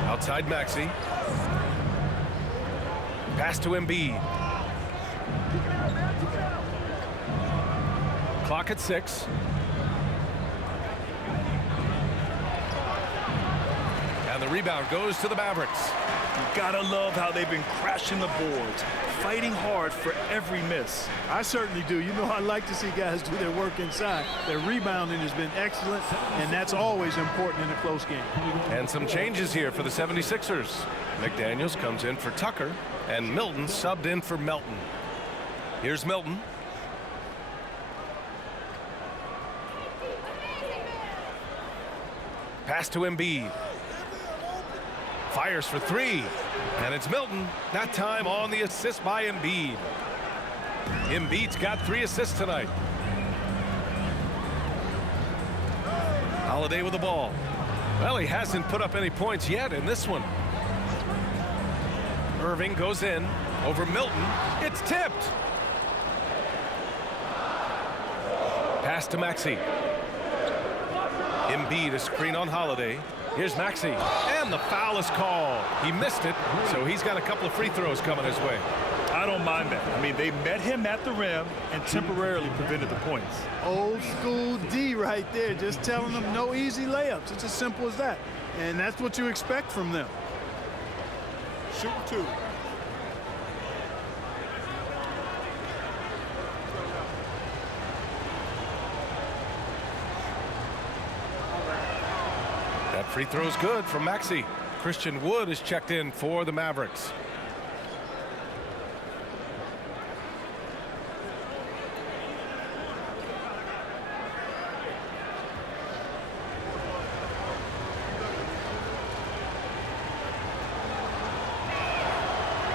Outside Maxey. Pass to Embiid. Clock at 6. And the rebound goes to the Mavericks. You gotta love how they've been crashing the boards, fighting hard for every miss. I certainly do. You know, I like to see guys do their work inside. Their rebounding has been excellent, and that's always important in a close game. And some changes here for the 76ers. McDaniels comes in for Tucker, and Milton subbed in for Melton. Here's Milton. Pass to Embiid. Fires for 3. And it's Milton. That time on the assist by Embiid. Embiid's got 3 assists tonight. Holiday with the ball. Well, he hasn't put up any points yet in this one. Irving goes in over Milton. It's tipped. Pass to Maxey. Embiid a screen on Holiday. Here's Maxey. And the foul is called. He missed it, so he's got a couple of free throws coming his way. I don't mind that. I mean, they met him at the rim and temporarily prevented the points. Old school D right there, just telling them no easy layups. It's as simple as that. And that's what you expect from them. Shoot 2. That free throw's good from Maxey. Christian Wood is checked in for the Mavericks.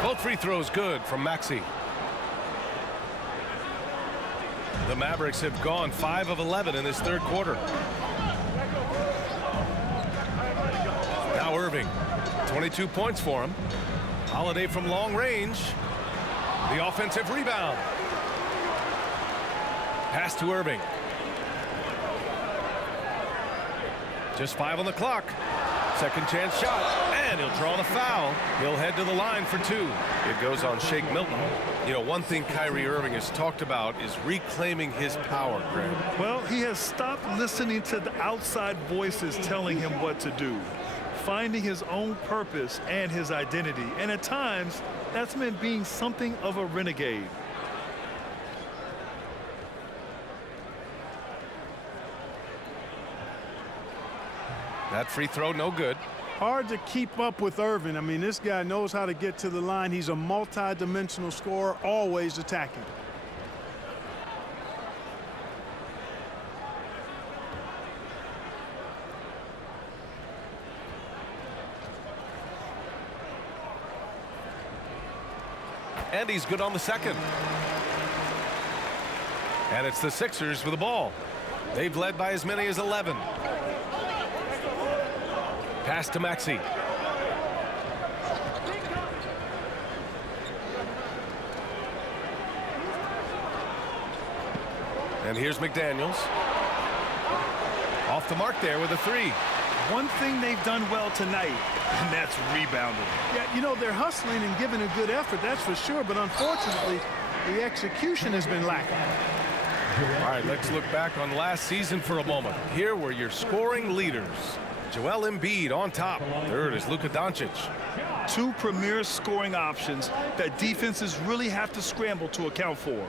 Both free throws good from Maxey. The Mavericks have gone 5 of 11 in this third quarter. Now Irving, 22 points for him. Holiday from long range. The offensive rebound. Pass to Irving. Just 5 on the clock. Second chance shot, and he'll draw the foul. He'll head to the line for 2. It goes on Shake Milton. You know, one thing Kyrie Irving has talked about is reclaiming his power, Greg. Well, he has stopped listening to the outside voices telling him what to do, finding his own purpose and his identity. And at times, that's meant being something of a renegade. That free throw, no good. Hard to keep up with Irving. I mean, this guy knows how to get to the line. He's a multi-dimensional scorer, always attacking. And he's good on the second. And it's the Sixers with the ball. They've led by as many as 11. Pass to Maxey. And here's McDaniels. Off the mark there with a 3. One thing they've done well tonight, and that's rebounding. Yeah, you know, they're hustling and giving a good effort, that's for sure. But unfortunately, the execution has been lacking. All right, let's look back on last season for a moment. Here were your scoring leaders. Joel Embiid on top. Third is Luka Doncic. 2 premier scoring options that defenses really have to scramble to account for.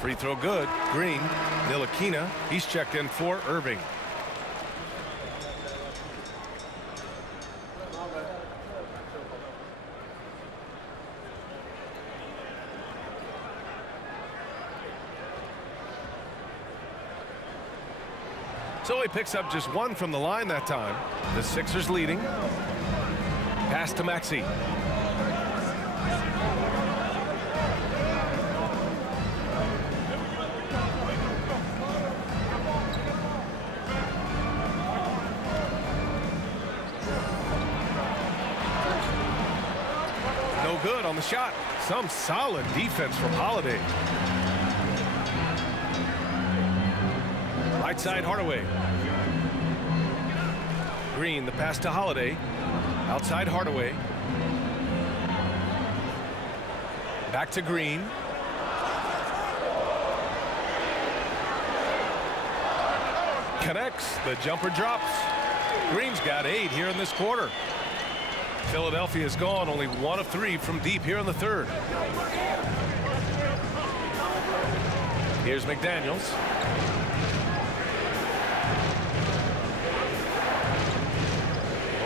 Free throw good. Green. Ntilikina. He's checked in for Irving. So he picks up just 1 from the line that time. The Sixers leading. Pass to Maxey. No good on the shot. Some solid defense from Holiday. Right side Hardaway. Green, the pass to Holiday. Outside Hardaway. Back to Green. Connects. The jumper drops. Green's got 8 here in this quarter. Philadelphia has gone only 1 of 3 from deep here in the third. Here's McDaniels.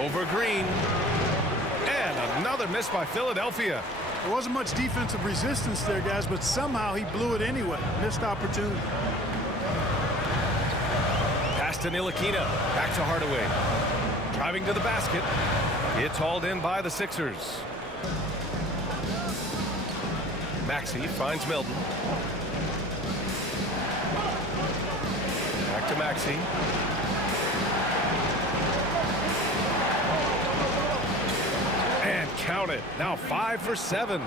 Over Green. And another miss by Philadelphia. There wasn't much defensive resistance there, guys, but somehow he blew it anyway. Missed opportunity. Pass to Ntilikina. Back to Hardaway. Driving to the basket. It's hauled in by the Sixers. Maxey finds Milton. Back to Maxey. And count it. Now 5 for 7.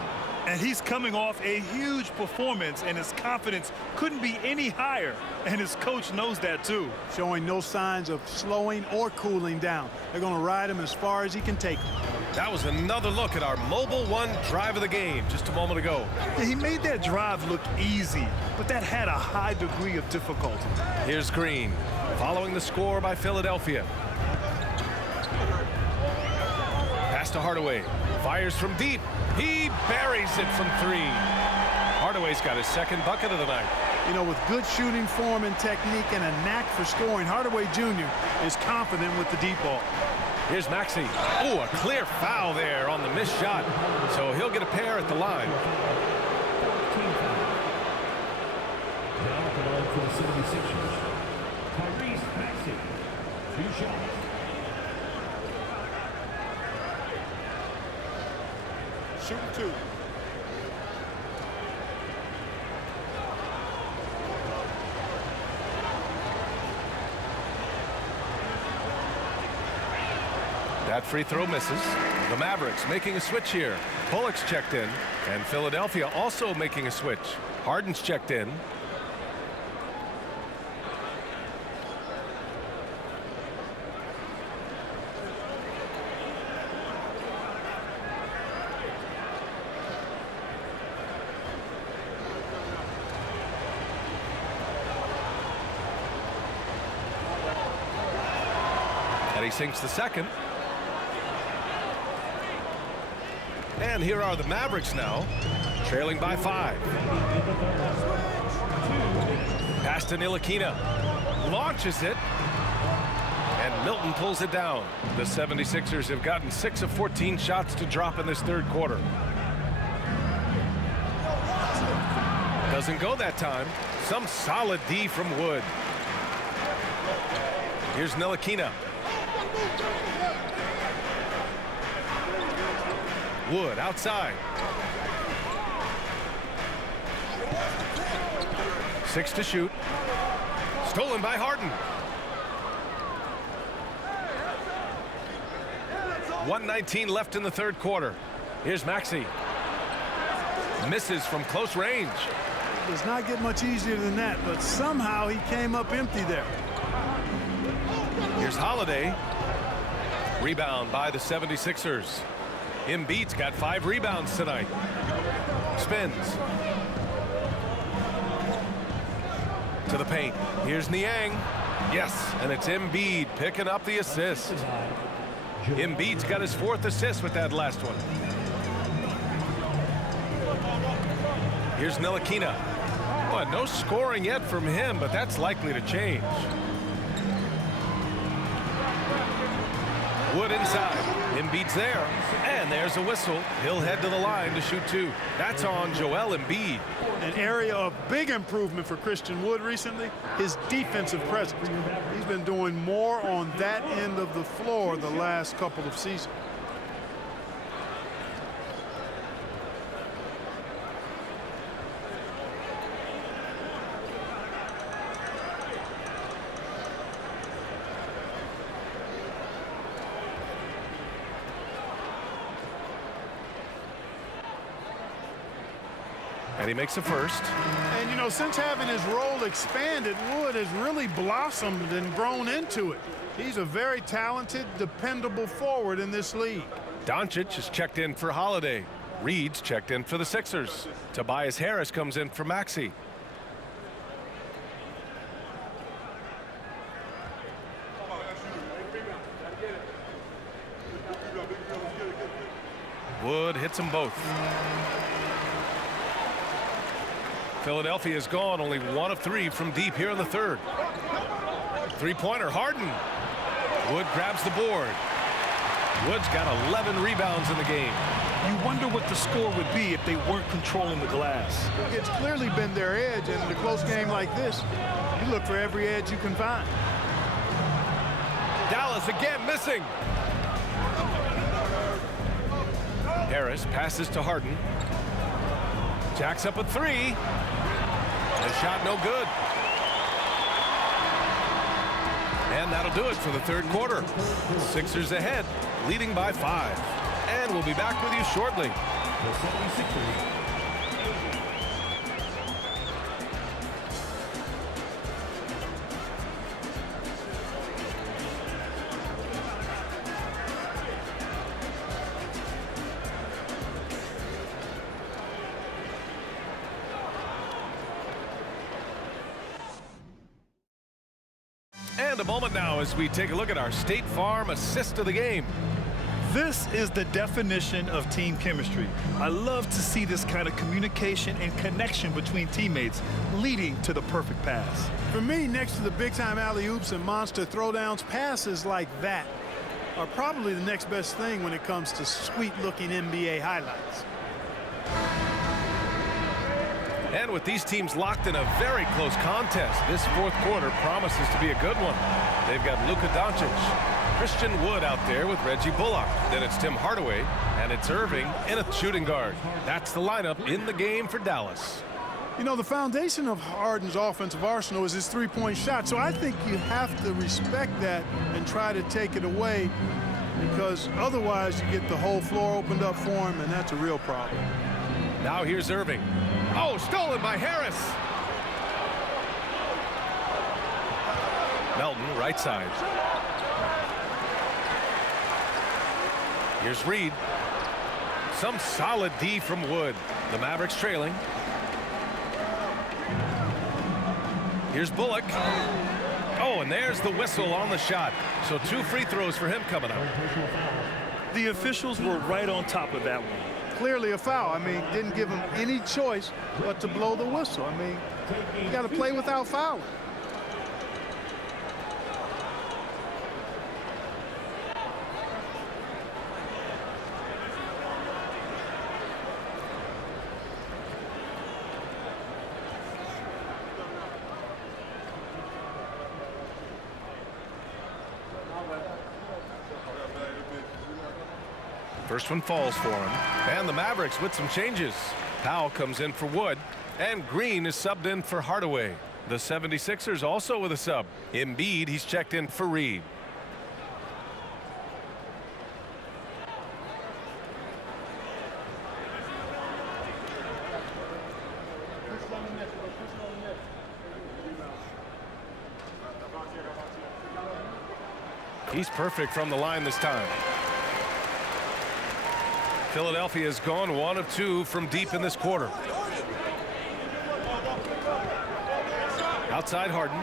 And he's coming off a huge performance, and his confidence couldn't be any higher. And his coach knows that, too. Showing no signs of slowing or cooling down. They're going to ride him as far as he can take him. That was another look at our Mobile One drive of the game just a moment ago. Yeah, he made that drive look easy, but that had a high degree of difficulty. Here's Green, following the score by Philadelphia. Pass to Hardaway. Fires from deep. He buries it from 3. Hardaway's got his second bucket of the night. You know, with good shooting form and technique and a knack for scoring, Hardaway Jr. is confident with the deep ball. Here's Maxey. Oh, a clear foul there on the missed shot. So he'll get a pair at the line. Now at the line for the 76ers, Tyrese Maxey. 2 shots. Shooting 2. That free throw misses. The Mavericks making a switch here. Bullock's checked in, and Philadelphia also making a switch. Harden's checked in. And he sinks the second. And here are the Mavericks now, trailing by 5. Pass to Ntilikina. Launches it. And Milton pulls it down. The 76ers have gotten 6 of 14 shots to drop in this third quarter. Doesn't go that time. Some solid D from Wood. Here's Ntilikina. Wood outside. 6 to shoot. Stolen by Harden. 1:19 left in the third quarter. Here's Maxey. Misses from close range. Does not get much easier than that, but somehow he came up empty there. Here's Holiday. Rebound by the 76ers. Embiid's got 5 rebounds tonight. Spins. To the paint. Here's Niang. Yes, and it's Embiid picking up the assist. Embiid's got his 4th assist with that last one. Here's Ntilikina. Well, no scoring yet from him, but that's likely to change. Wood inside. Embiid's there. And there's a whistle. He'll head to the line to shoot 2. That's on Joel Embiid. An area of big improvement for Christian Wood recently, his defensive presence. He's been doing more on that end of the floor the last couple of seasons. And he makes the first. And, you know, since having his role expanded, Wood has really blossomed and grown into it. He's a very talented, dependable forward in this league. Doncic is checked in for Holiday. Reed's checked in for the Sixers. Tobias Harris comes in for Maxey. Wood hits them both. Philadelphia is gone, only 1 of 3 from deep here in the third. 3-pointer, Harden. Wood grabs the board. Wood's got 11 rebounds in the game. You wonder what the score would be if they weren't controlling the glass. It's clearly been their edge, and in a close game like this, you look for every edge you can find. Dallas again missing. Harris passes to Harden. Jacks up a 3. The shot no good. And that'll do it for the third quarter. Sixers ahead, leading by 5. And we'll be back with you shortly. The 76ers. And a moment now as we take a look at our State Farm assist of the game. This is the definition of team chemistry. I love to see this kind of communication and connection between teammates leading to the perfect pass. For me, next to the big-time alley-oops and monster throwdowns, passes like that are probably the next best thing when it comes to sweet-looking NBA highlights. And with these teams locked in a very close contest, this fourth quarter promises to be a good one. They've got Luka Doncic, Christian Wood out there with Reggie Bullock. Then it's Tim Hardaway, and it's Irving in a shooting guard. That's the lineup in the game for Dallas. You know, the foundation of Harden's offensive arsenal is his three-point shot, so I think you have to respect that and try to take it away, because otherwise you get the whole floor opened up for him, and that's a real problem. Now here's Irving. Oh, stolen by Harris. Melton, right side. Here's Reed. Some solid D from Wood. The Mavericks trailing. Here's Bullock. Oh, and there's the whistle on the shot. So 2 free throws for him coming up. The officials were right on top of that one. Clearly a foul. I mean, didn't give him any choice but to blow the whistle. I mean, you got to play without fouling. First one falls for him. And the Mavericks with some changes. Powell comes in for Wood. And Green is subbed in for Hardaway. The 76ers also with a sub. Embiid, he's checked in for Reed. He's perfect from the line this time. Philadelphia has gone 1 of 2 from deep in this quarter. Outside Harden.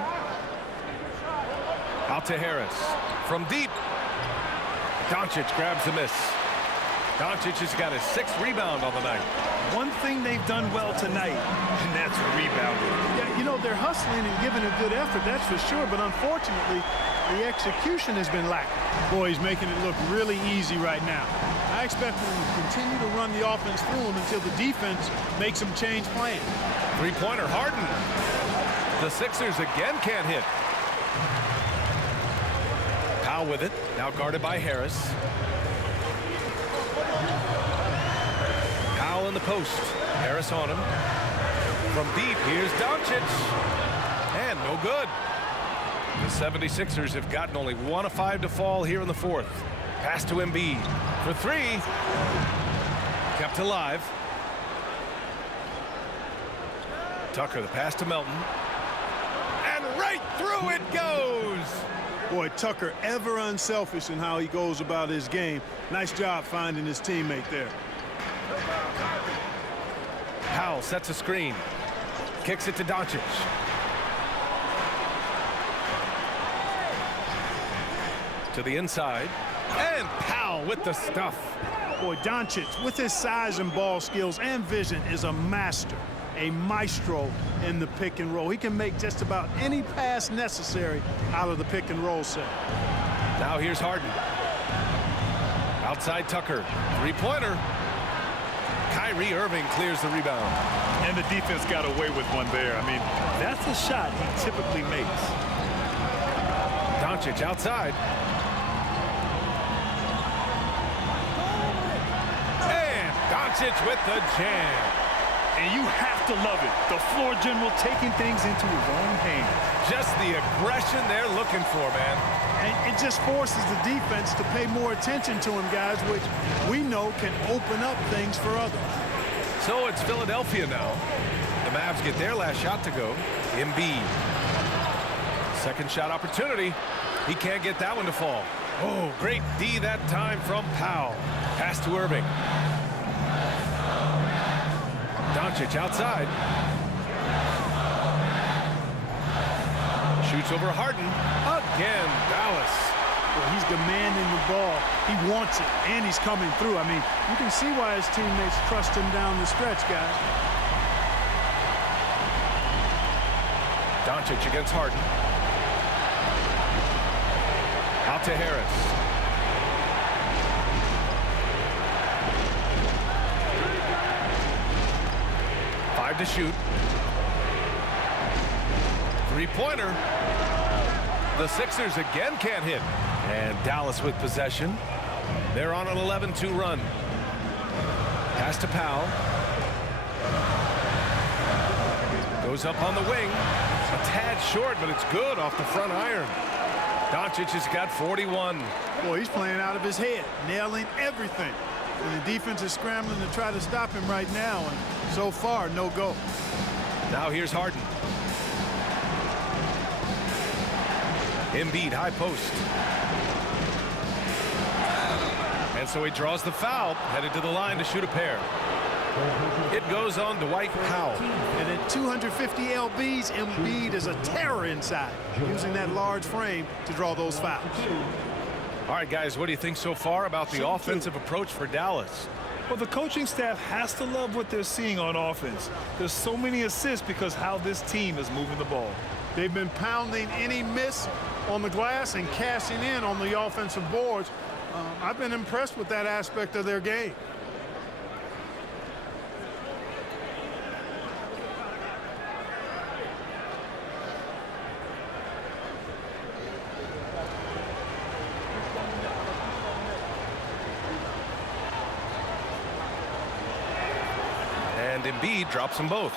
Out to Harris. From deep. Doncic grabs the miss. Doncic has got his 6th rebound on the night. One thing they've done well tonight, and that's rebounding. Yeah, you know, they're hustling and giving a good effort, that's for sure, but unfortunately, the execution has been lacking. Boy, he's making it look really easy right now. I expect them to continue to run the offense through him until the defense makes them change plans. Three-pointer, Harden. The Sixers again can't hit. Powell with it, now guarded by Harris. Powell in the post. Harris on him. From deep, here's Doncic. And no good. The 76ers have gotten only 1 of 5 to fall here in the fourth. Pass to Embiid for 3. Kept alive. Tucker, the pass to Melton. And right through it goes. Boy, Tucker ever unselfish in how he goes about his game. Nice job finding his teammate there. Powell sets a screen. Kicks it to Doncic. To the inside. And Powell with the stuff. Boy, Doncic, with his size and ball skills and vision, is a master, a maestro in the pick and roll. He can make just about any pass necessary out of the pick and roll set. Now here's Harden. Outside Tucker. Three-pointer. Kyrie Irving clears the rebound. And the defense got away with one there. I mean, that's a shot he typically makes. Doncic outside. And Doncic with the jam. And you have to love it. The floor general taking things into his own hands. Just the aggression they're looking for, man. And it just forces the defense to pay more attention to him, guys, which we know can open up things for others. So it's Philadelphia now. The Mavs get their last shot to go. Embiid. Second shot opportunity. He can't get that one to fall. Oh, great D that time from Powell. Pass to Irving. Doncic outside. Shoots over Harden. Again, Dallas. Well, he's demanding the ball. He wants it, and he's coming through. I mean, you can see why his teammates trust him down the stretch, guys. Doncic against Harden. Out to Harris. Five to shoot. Three-pointer. The Sixers again can't hit. And Dallas with possession. They're on an 11-2 run. Pass to Powell. Goes up on the wing. A tad short, but it's good off the front iron. Doncic has got 41. Boy, he's playing out of his head, nailing everything. And the defense is scrambling to try to stop him right now, and so far, no go. Now here's Harden. Embiid, high post. And so he draws the foul, headed to the line to shoot a pair. It goes on Dwight Powell. And at 250 lbs, Embiid is a terror inside, using that large frame to draw those fouls. All right, guys, what do you think so far about the offensive approach for Dallas? Well, the coaching staff has to love what they're seeing on offense. There's so many assists because how this team is moving the ball. They've been pounding any miss on the glass and cashing in on the offensive boards. I've been impressed with that aspect of their game. And Embiid drops them both.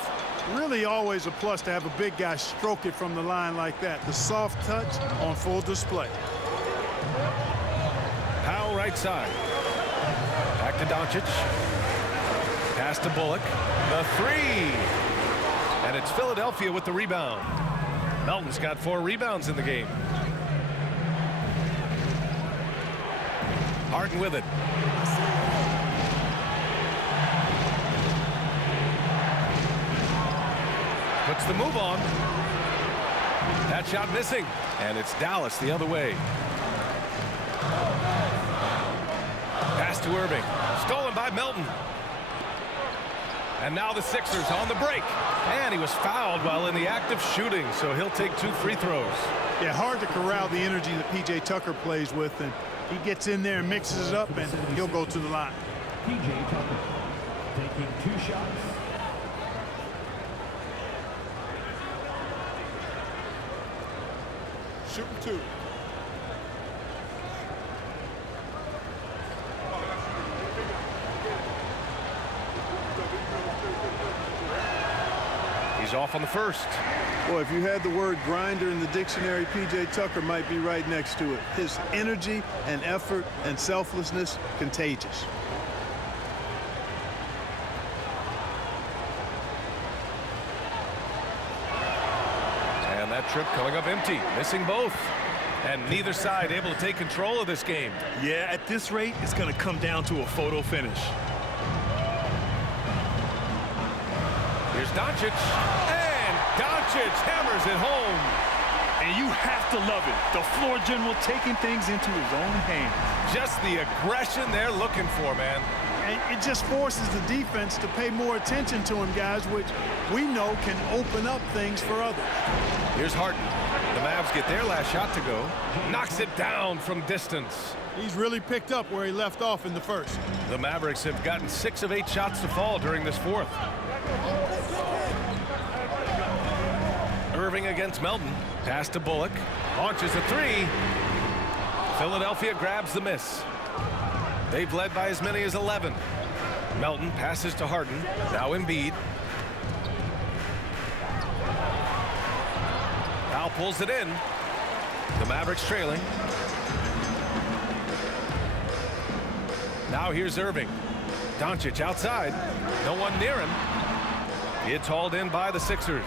Really always a plus to have a big guy stroke it from the line like that. The soft touch on full display. Powell right side. Back to Doncic. Pass to Bullock. The three. And it's Philadelphia with the rebound. Melton's got 4 rebounds in the game. Harden with it. Puts the move on. That shot missing. And it's Dallas the other way. Pass to Irving. Stolen by Melton. And now the Sixers on the break. And he was fouled while in the act of shooting, so he'll take 2 free throws. Yeah, hard to corral the energy that P.J. Tucker plays with, and he gets in there and mixes it up, and he'll go to the line. P.J. Tucker taking 2 shots. Shooting 2. He's off on the first. Boy, if you had the word grinder in the dictionary, P.J. Tucker might be right next to it. His energy and effort and selflessness, contagious. And that trip coming up empty, missing both. And neither side able to take control of this game. Yeah, at this rate, it's going to come down to a photo finish. Here's Doncic. And Doncic hammers it home. And you have to love it. The floor general taking things into his own hands. Just the aggression they're looking for, man. And it just forces the defense to pay more attention to him, guys, which we know can open up things for others. Here's Harden. The Mavs get their last shot to go. Knocks it down from distance. He's really picked up where he left off in the first. The Mavericks have gotten 6 of 8 shots to fall during this fourth. Irving against Melton. Pass to Bullock. Launches a 3. Philadelphia grabs the miss. They've led by as many as 11. Melton passes to Harden. Now Embiid. Powell pulls it in. The Mavericks trailing. Now here's Irving. Doncic outside. No one near him. It's hauled in by the Sixers.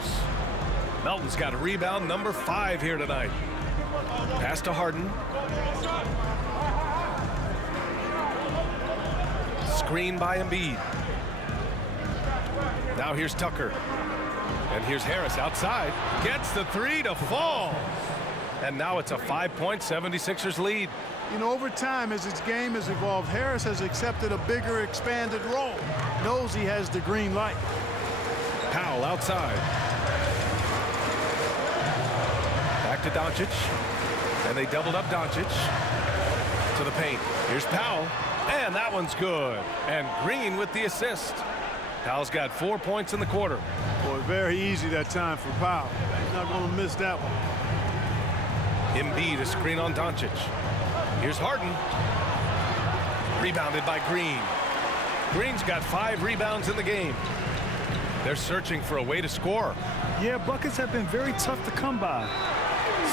Melton's got a rebound number 5 here tonight. Pass to Harden. Screen by Embiid. Now here's Tucker. And here's Harris outside. Gets the 3 to fall. And now it's a 5-point 76ers lead. You know, over time, as his game has evolved, Harris has accepted a bigger, expanded role. Knows he has the green light. Powell outside. Back to Doncic. And they doubled up Doncic to the paint. Here's Powell. And that one's good. And Green with the assist. Powell's got 4 points in the quarter. Boy, very easy that time for Powell. He's not going to miss that one. Embiid, a screen on Doncic. Here's Harden. Rebounded by Green. Green's got 5 rebounds in the game. They're searching for a way to score. Yeah, buckets have been very tough to come by.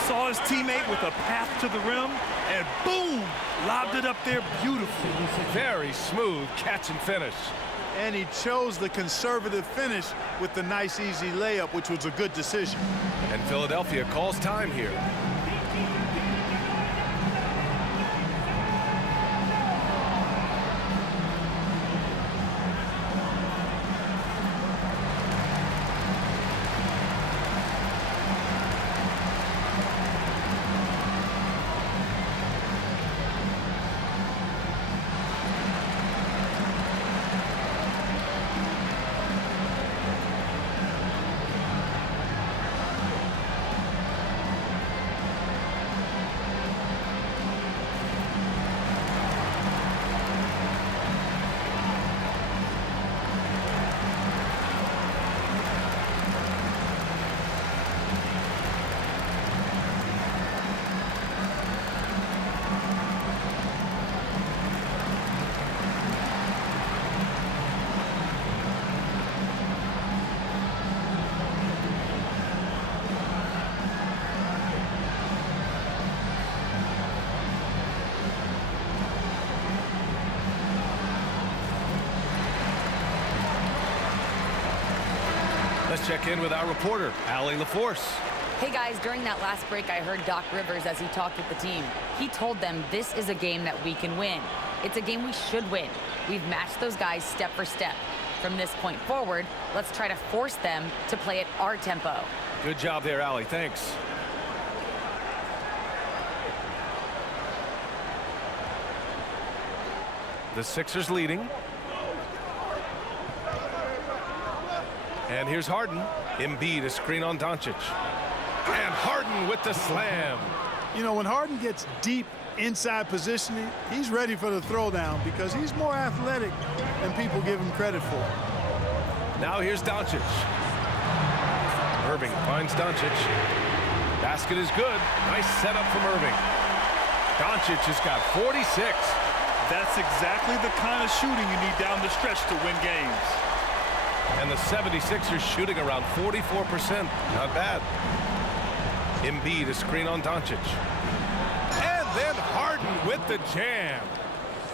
Saw his teammate with a path to the rim, and boom, lobbed it up there beautifully. Very smooth catch and finish. And he chose the conservative finish with the nice, easy layup, which was a good decision. And Philadelphia calls time here. Let's check in with our reporter, Allie LaForce. Hey guys, during that last break, I heard Doc Rivers as he talked with the team. He told them this is a game that we can win. It's a game we should win. We've matched those guys step for step. From this point forward, let's try to force them to play at our tempo. Good job there, Allie. Thanks. The Sixers leading. And here's Harden. Embiid, a screen on Doncic. And Harden with the slam. You know, when Harden gets deep inside positioning, he's ready for the throwdown because he's more athletic than people give him credit for. Now here's Doncic. Irving finds Doncic. Basket is good. Nice setup from Irving. Doncic has got 46. That's exactly the kind of shooting you need down the stretch to win games. And the 76ers shooting around 44%. Not bad. Embiid, a screen on Doncic. And then Harden with the jam.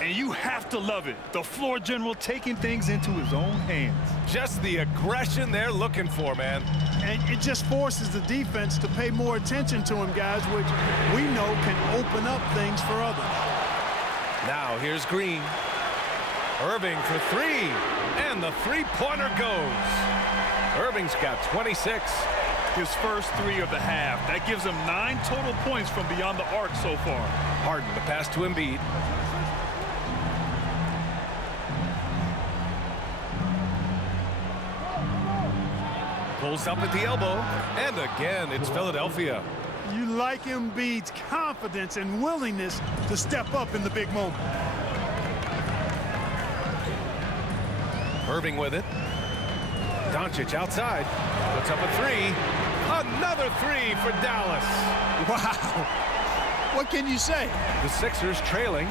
And you have to love it. The floor general taking things into his own hands. Just the aggression they're looking for, man. And it just forces the defense to pay more attention to him, guys, which we know can open up things for others. Now here's Green. Irving for three. And the three-pointer goes. Irving's got 26. His first 3 of the half. That gives him 9 total points from beyond the arc so far. Harden, the pass to Embiid. Pulls up at the elbow. And again, it's Philadelphia. You like Embiid's confidence and willingness to step up in the big moment. Irving with it. Doncic outside. Puts up a 3. Another 3 for Dallas. Wow. What can you say? The Sixers trailing.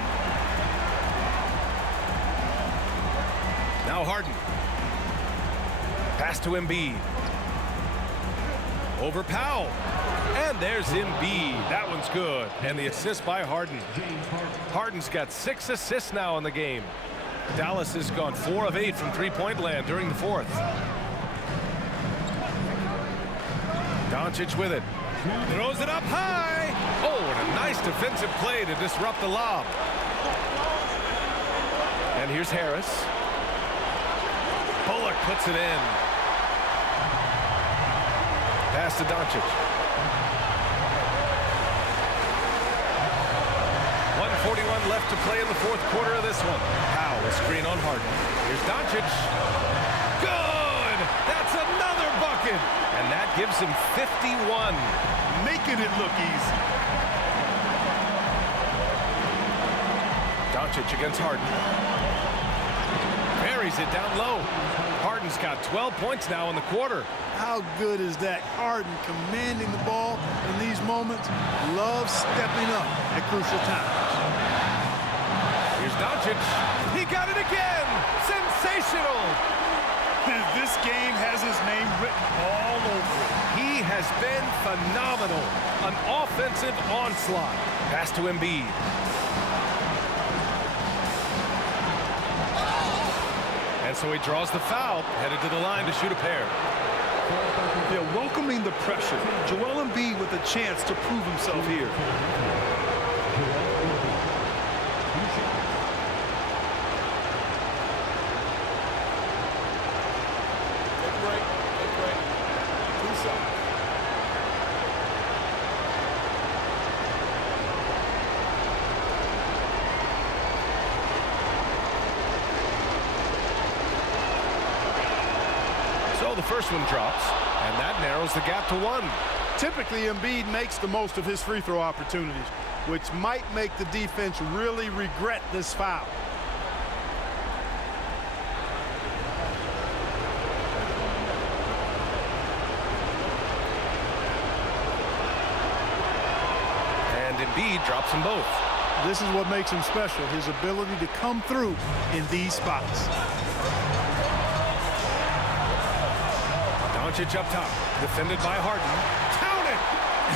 Now Harden. Pass to Embiid. Over Powell. And there's Embiid. That one's good. And the assist by Harden. Harden's got 6 assists now in the game. Dallas has gone 4 of 8 from three-point land during the fourth. Doncic with it. Throws it up high. Oh, and a nice defensive play to disrupt the lob. And here's Harris. Bullock puts it in. Pass to Doncic. 1:41 left to play in the fourth quarter of this one. Powell, a screen on Harden. Here's Doncic. Good! That's another bucket! And that gives him 51. Making it look easy. Doncic against Harden. Buries it down low. Harden's got 12 points now in the quarter. How good is that? Harden commanding the ball in these moments. Loves stepping up at crucial times. Here's Doncic. He got it again. Sensational. This game has his name written all over it. He has been phenomenal. An offensive onslaught. Pass to Embiid. And so he draws the foul, headed to the line to shoot a pair. They're welcoming the pressure. Joel Embiid with a chance to prove himself here. So the first one drops, and that narrows the gap to 1. Typically, Embiid makes the most of his free throw opportunities, which might make the defense really regret this foul. And Embiid drops them both. This is what makes him special, his ability to come through in these spots. Doncic up top, defended by Harden. Count it!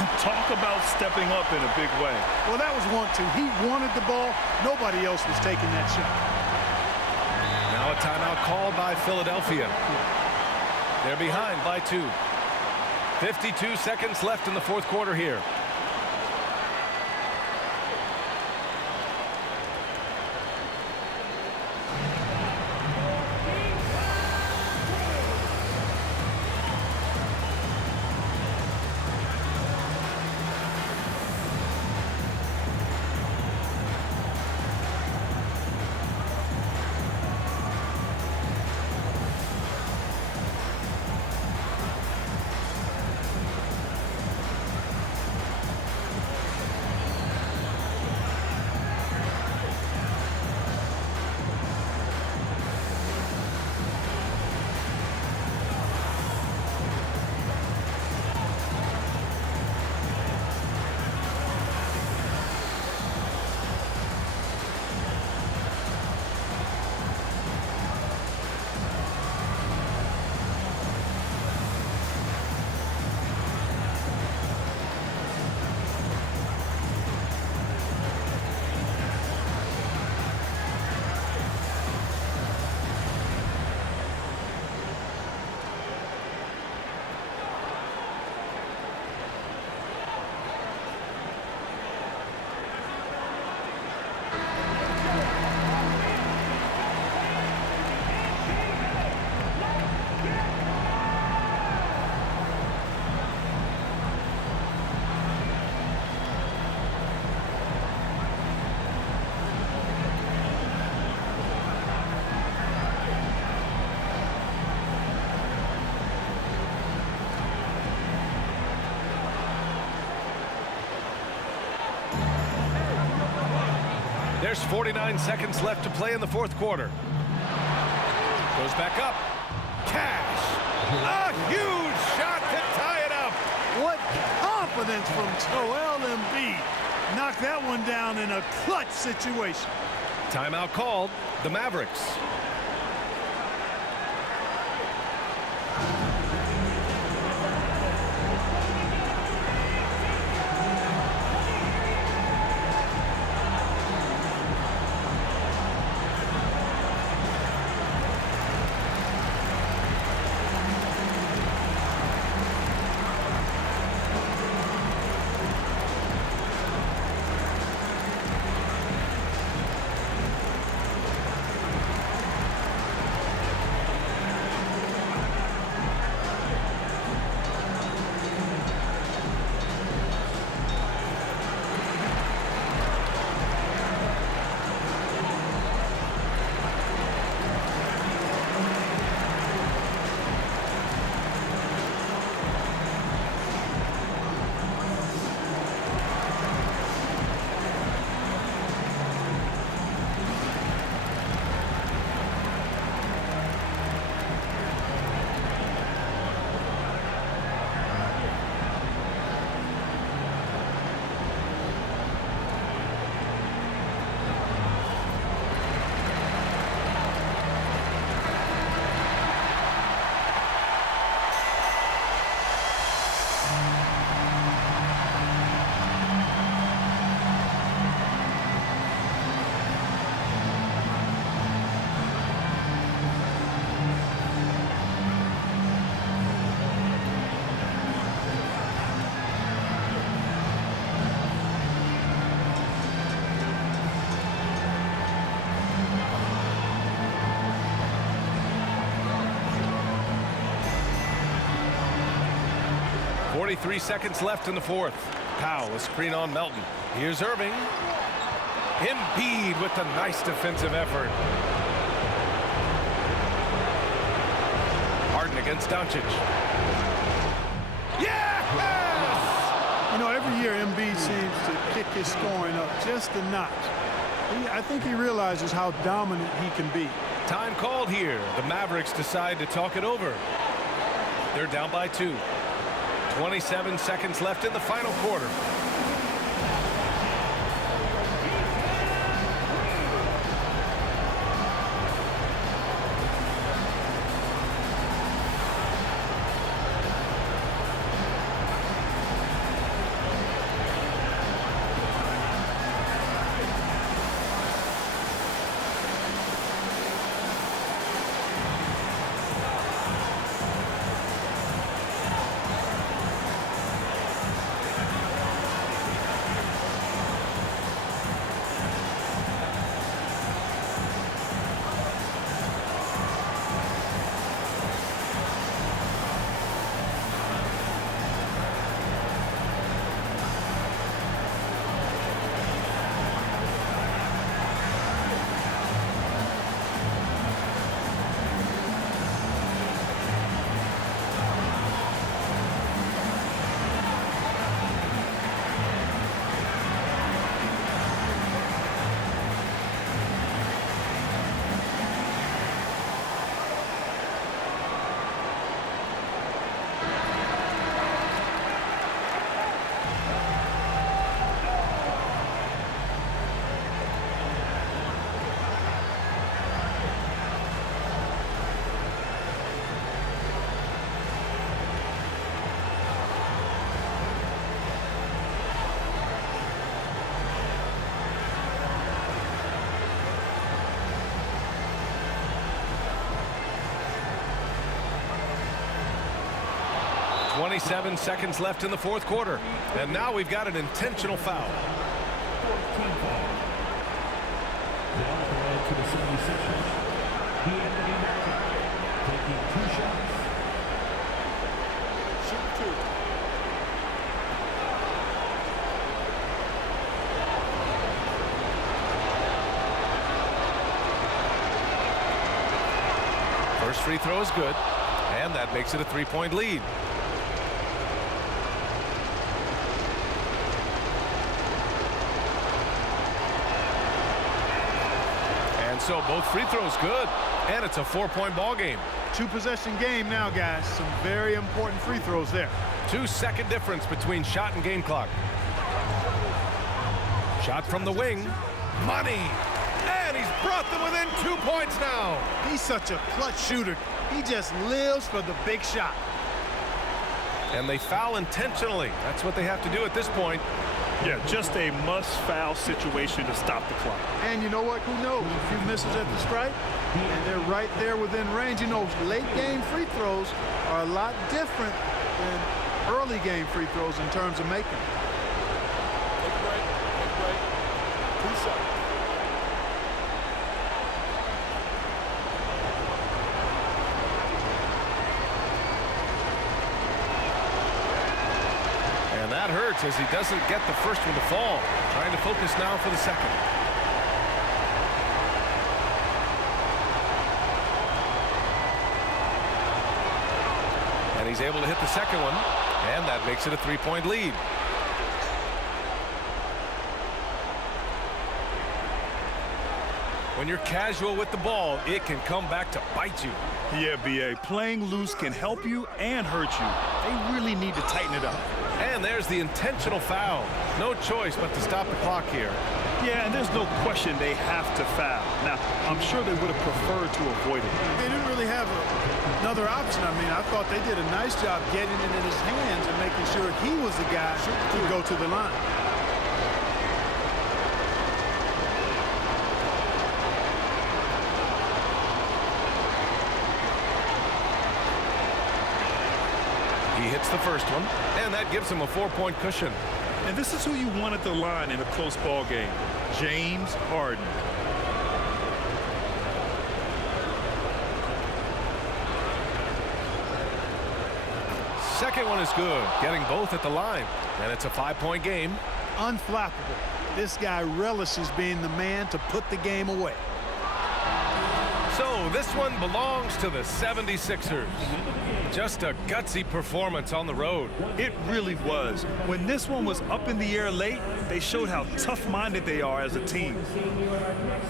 And talk about stepping up in a big way. Well, that was 1-2. He wanted the ball. Nobody else was taking that shot. Now a timeout called by Philadelphia. They're behind by 2. 52 seconds left in the fourth quarter here. There's 49 seconds left to play in the fourth quarter. Goes back up. Cash. A huge shot to tie it up. What confidence from Joel Embiid. Knocked that one down in a clutch situation. Timeout called. The Mavericks. 23 seconds left in the fourth. Powell, a screen on Melton. Here's Irving. Embiid with a nice defensive effort. Harden against Doncic. Yes! You know, every year Embiid seems to kick his scoring up just a notch. I think he realizes how dominant he can be. Time called here. The Mavericks decide to talk it over. They're down by 2. 27 seconds left in the final quarter. .27 seconds left in the fourth quarter. And now we've got an intentional foul. Team foul. Down at the line to the 76ers. Anthony Melton taking 2 shots. Shoot 2. First free throw is good, and that makes it a 3-point lead. And so both free throws good, and it's a 4-point ball game. 2-possession game now, guys. Some very important free throws there. 2-second difference between shot and game clock. Shot from the wing. Money. And he's brought them within 2 points now. He's such a clutch shooter. He just lives for the big shot. And they foul intentionally. That's what they have to do at this point. Yeah, just a must-foul situation to stop the clock. And you know what? Who knows? A few misses at the stripe, and they're right there within range. You know, late-game free throws are a lot different than early-game free throws in terms of making. Take a break. 2 seconds. That hurts as he doesn't get the first one to fall. Trying to focus now for the second. And he's able to hit the second one, and that makes it a 3-point lead. When you're casual with the ball, it can come back to bite you. Yeah, B.A. Playing loose can help you and hurt you. They really need to tighten it up. And there's the intentional foul. No choice but to stop the clock here. Yeah, and there's no question they have to foul. Now, I'm sure they would have preferred to avoid it. They didn't really have another option. I mean, I thought they did a nice job getting it in his hands and making sure he was the guy to go to the line. He hits the first one, and that gives him a 4-point cushion. And this is who you want at the line in a close ball game, James Harden. second one is good, getting both at the line. And it's a 5-point game. Unflappable. This guy relishes being the man to put the game away. So this one belongs to the 76ers. Just a gutsy performance on the road. It really was. When this one was up in the air late, they showed how tough-minded they are as a team.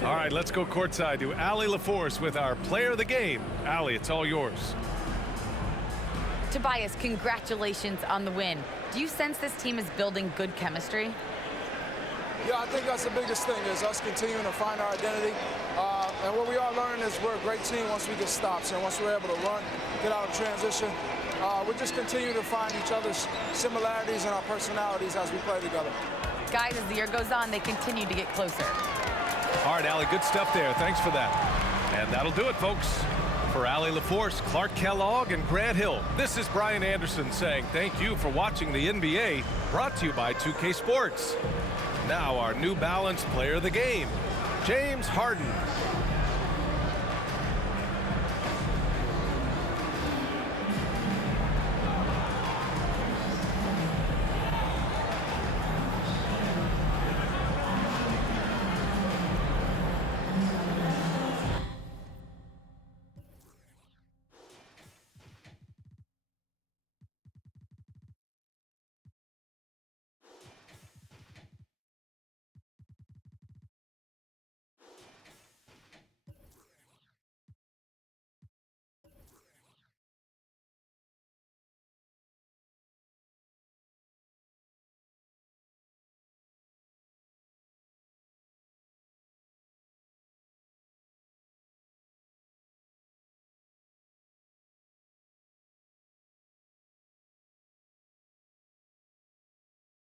All right, let's go courtside to Allie LaForce with our player of the game. Allie, it's all yours. Tobias, congratulations on the win. Do you sense this team is building good chemistry? Yeah, I think that's the biggest thing is us continuing to find our identity. And what we are learning is we're a great team once we get stops. And once we're able to run, get out of transition, we just continue to find each other's similarities and our personalities as we play together. Guys, as the year goes on, they continue to get closer. All right, Allie, good stuff there. Thanks for that. And that'll do it, folks. For Allie LaForce, Clark Kellogg, and Grant Hill, this is Brian Anderson saying thank you for watching the NBA, brought to you by 2K Sports. Now our New Balance player of the game, James Harden.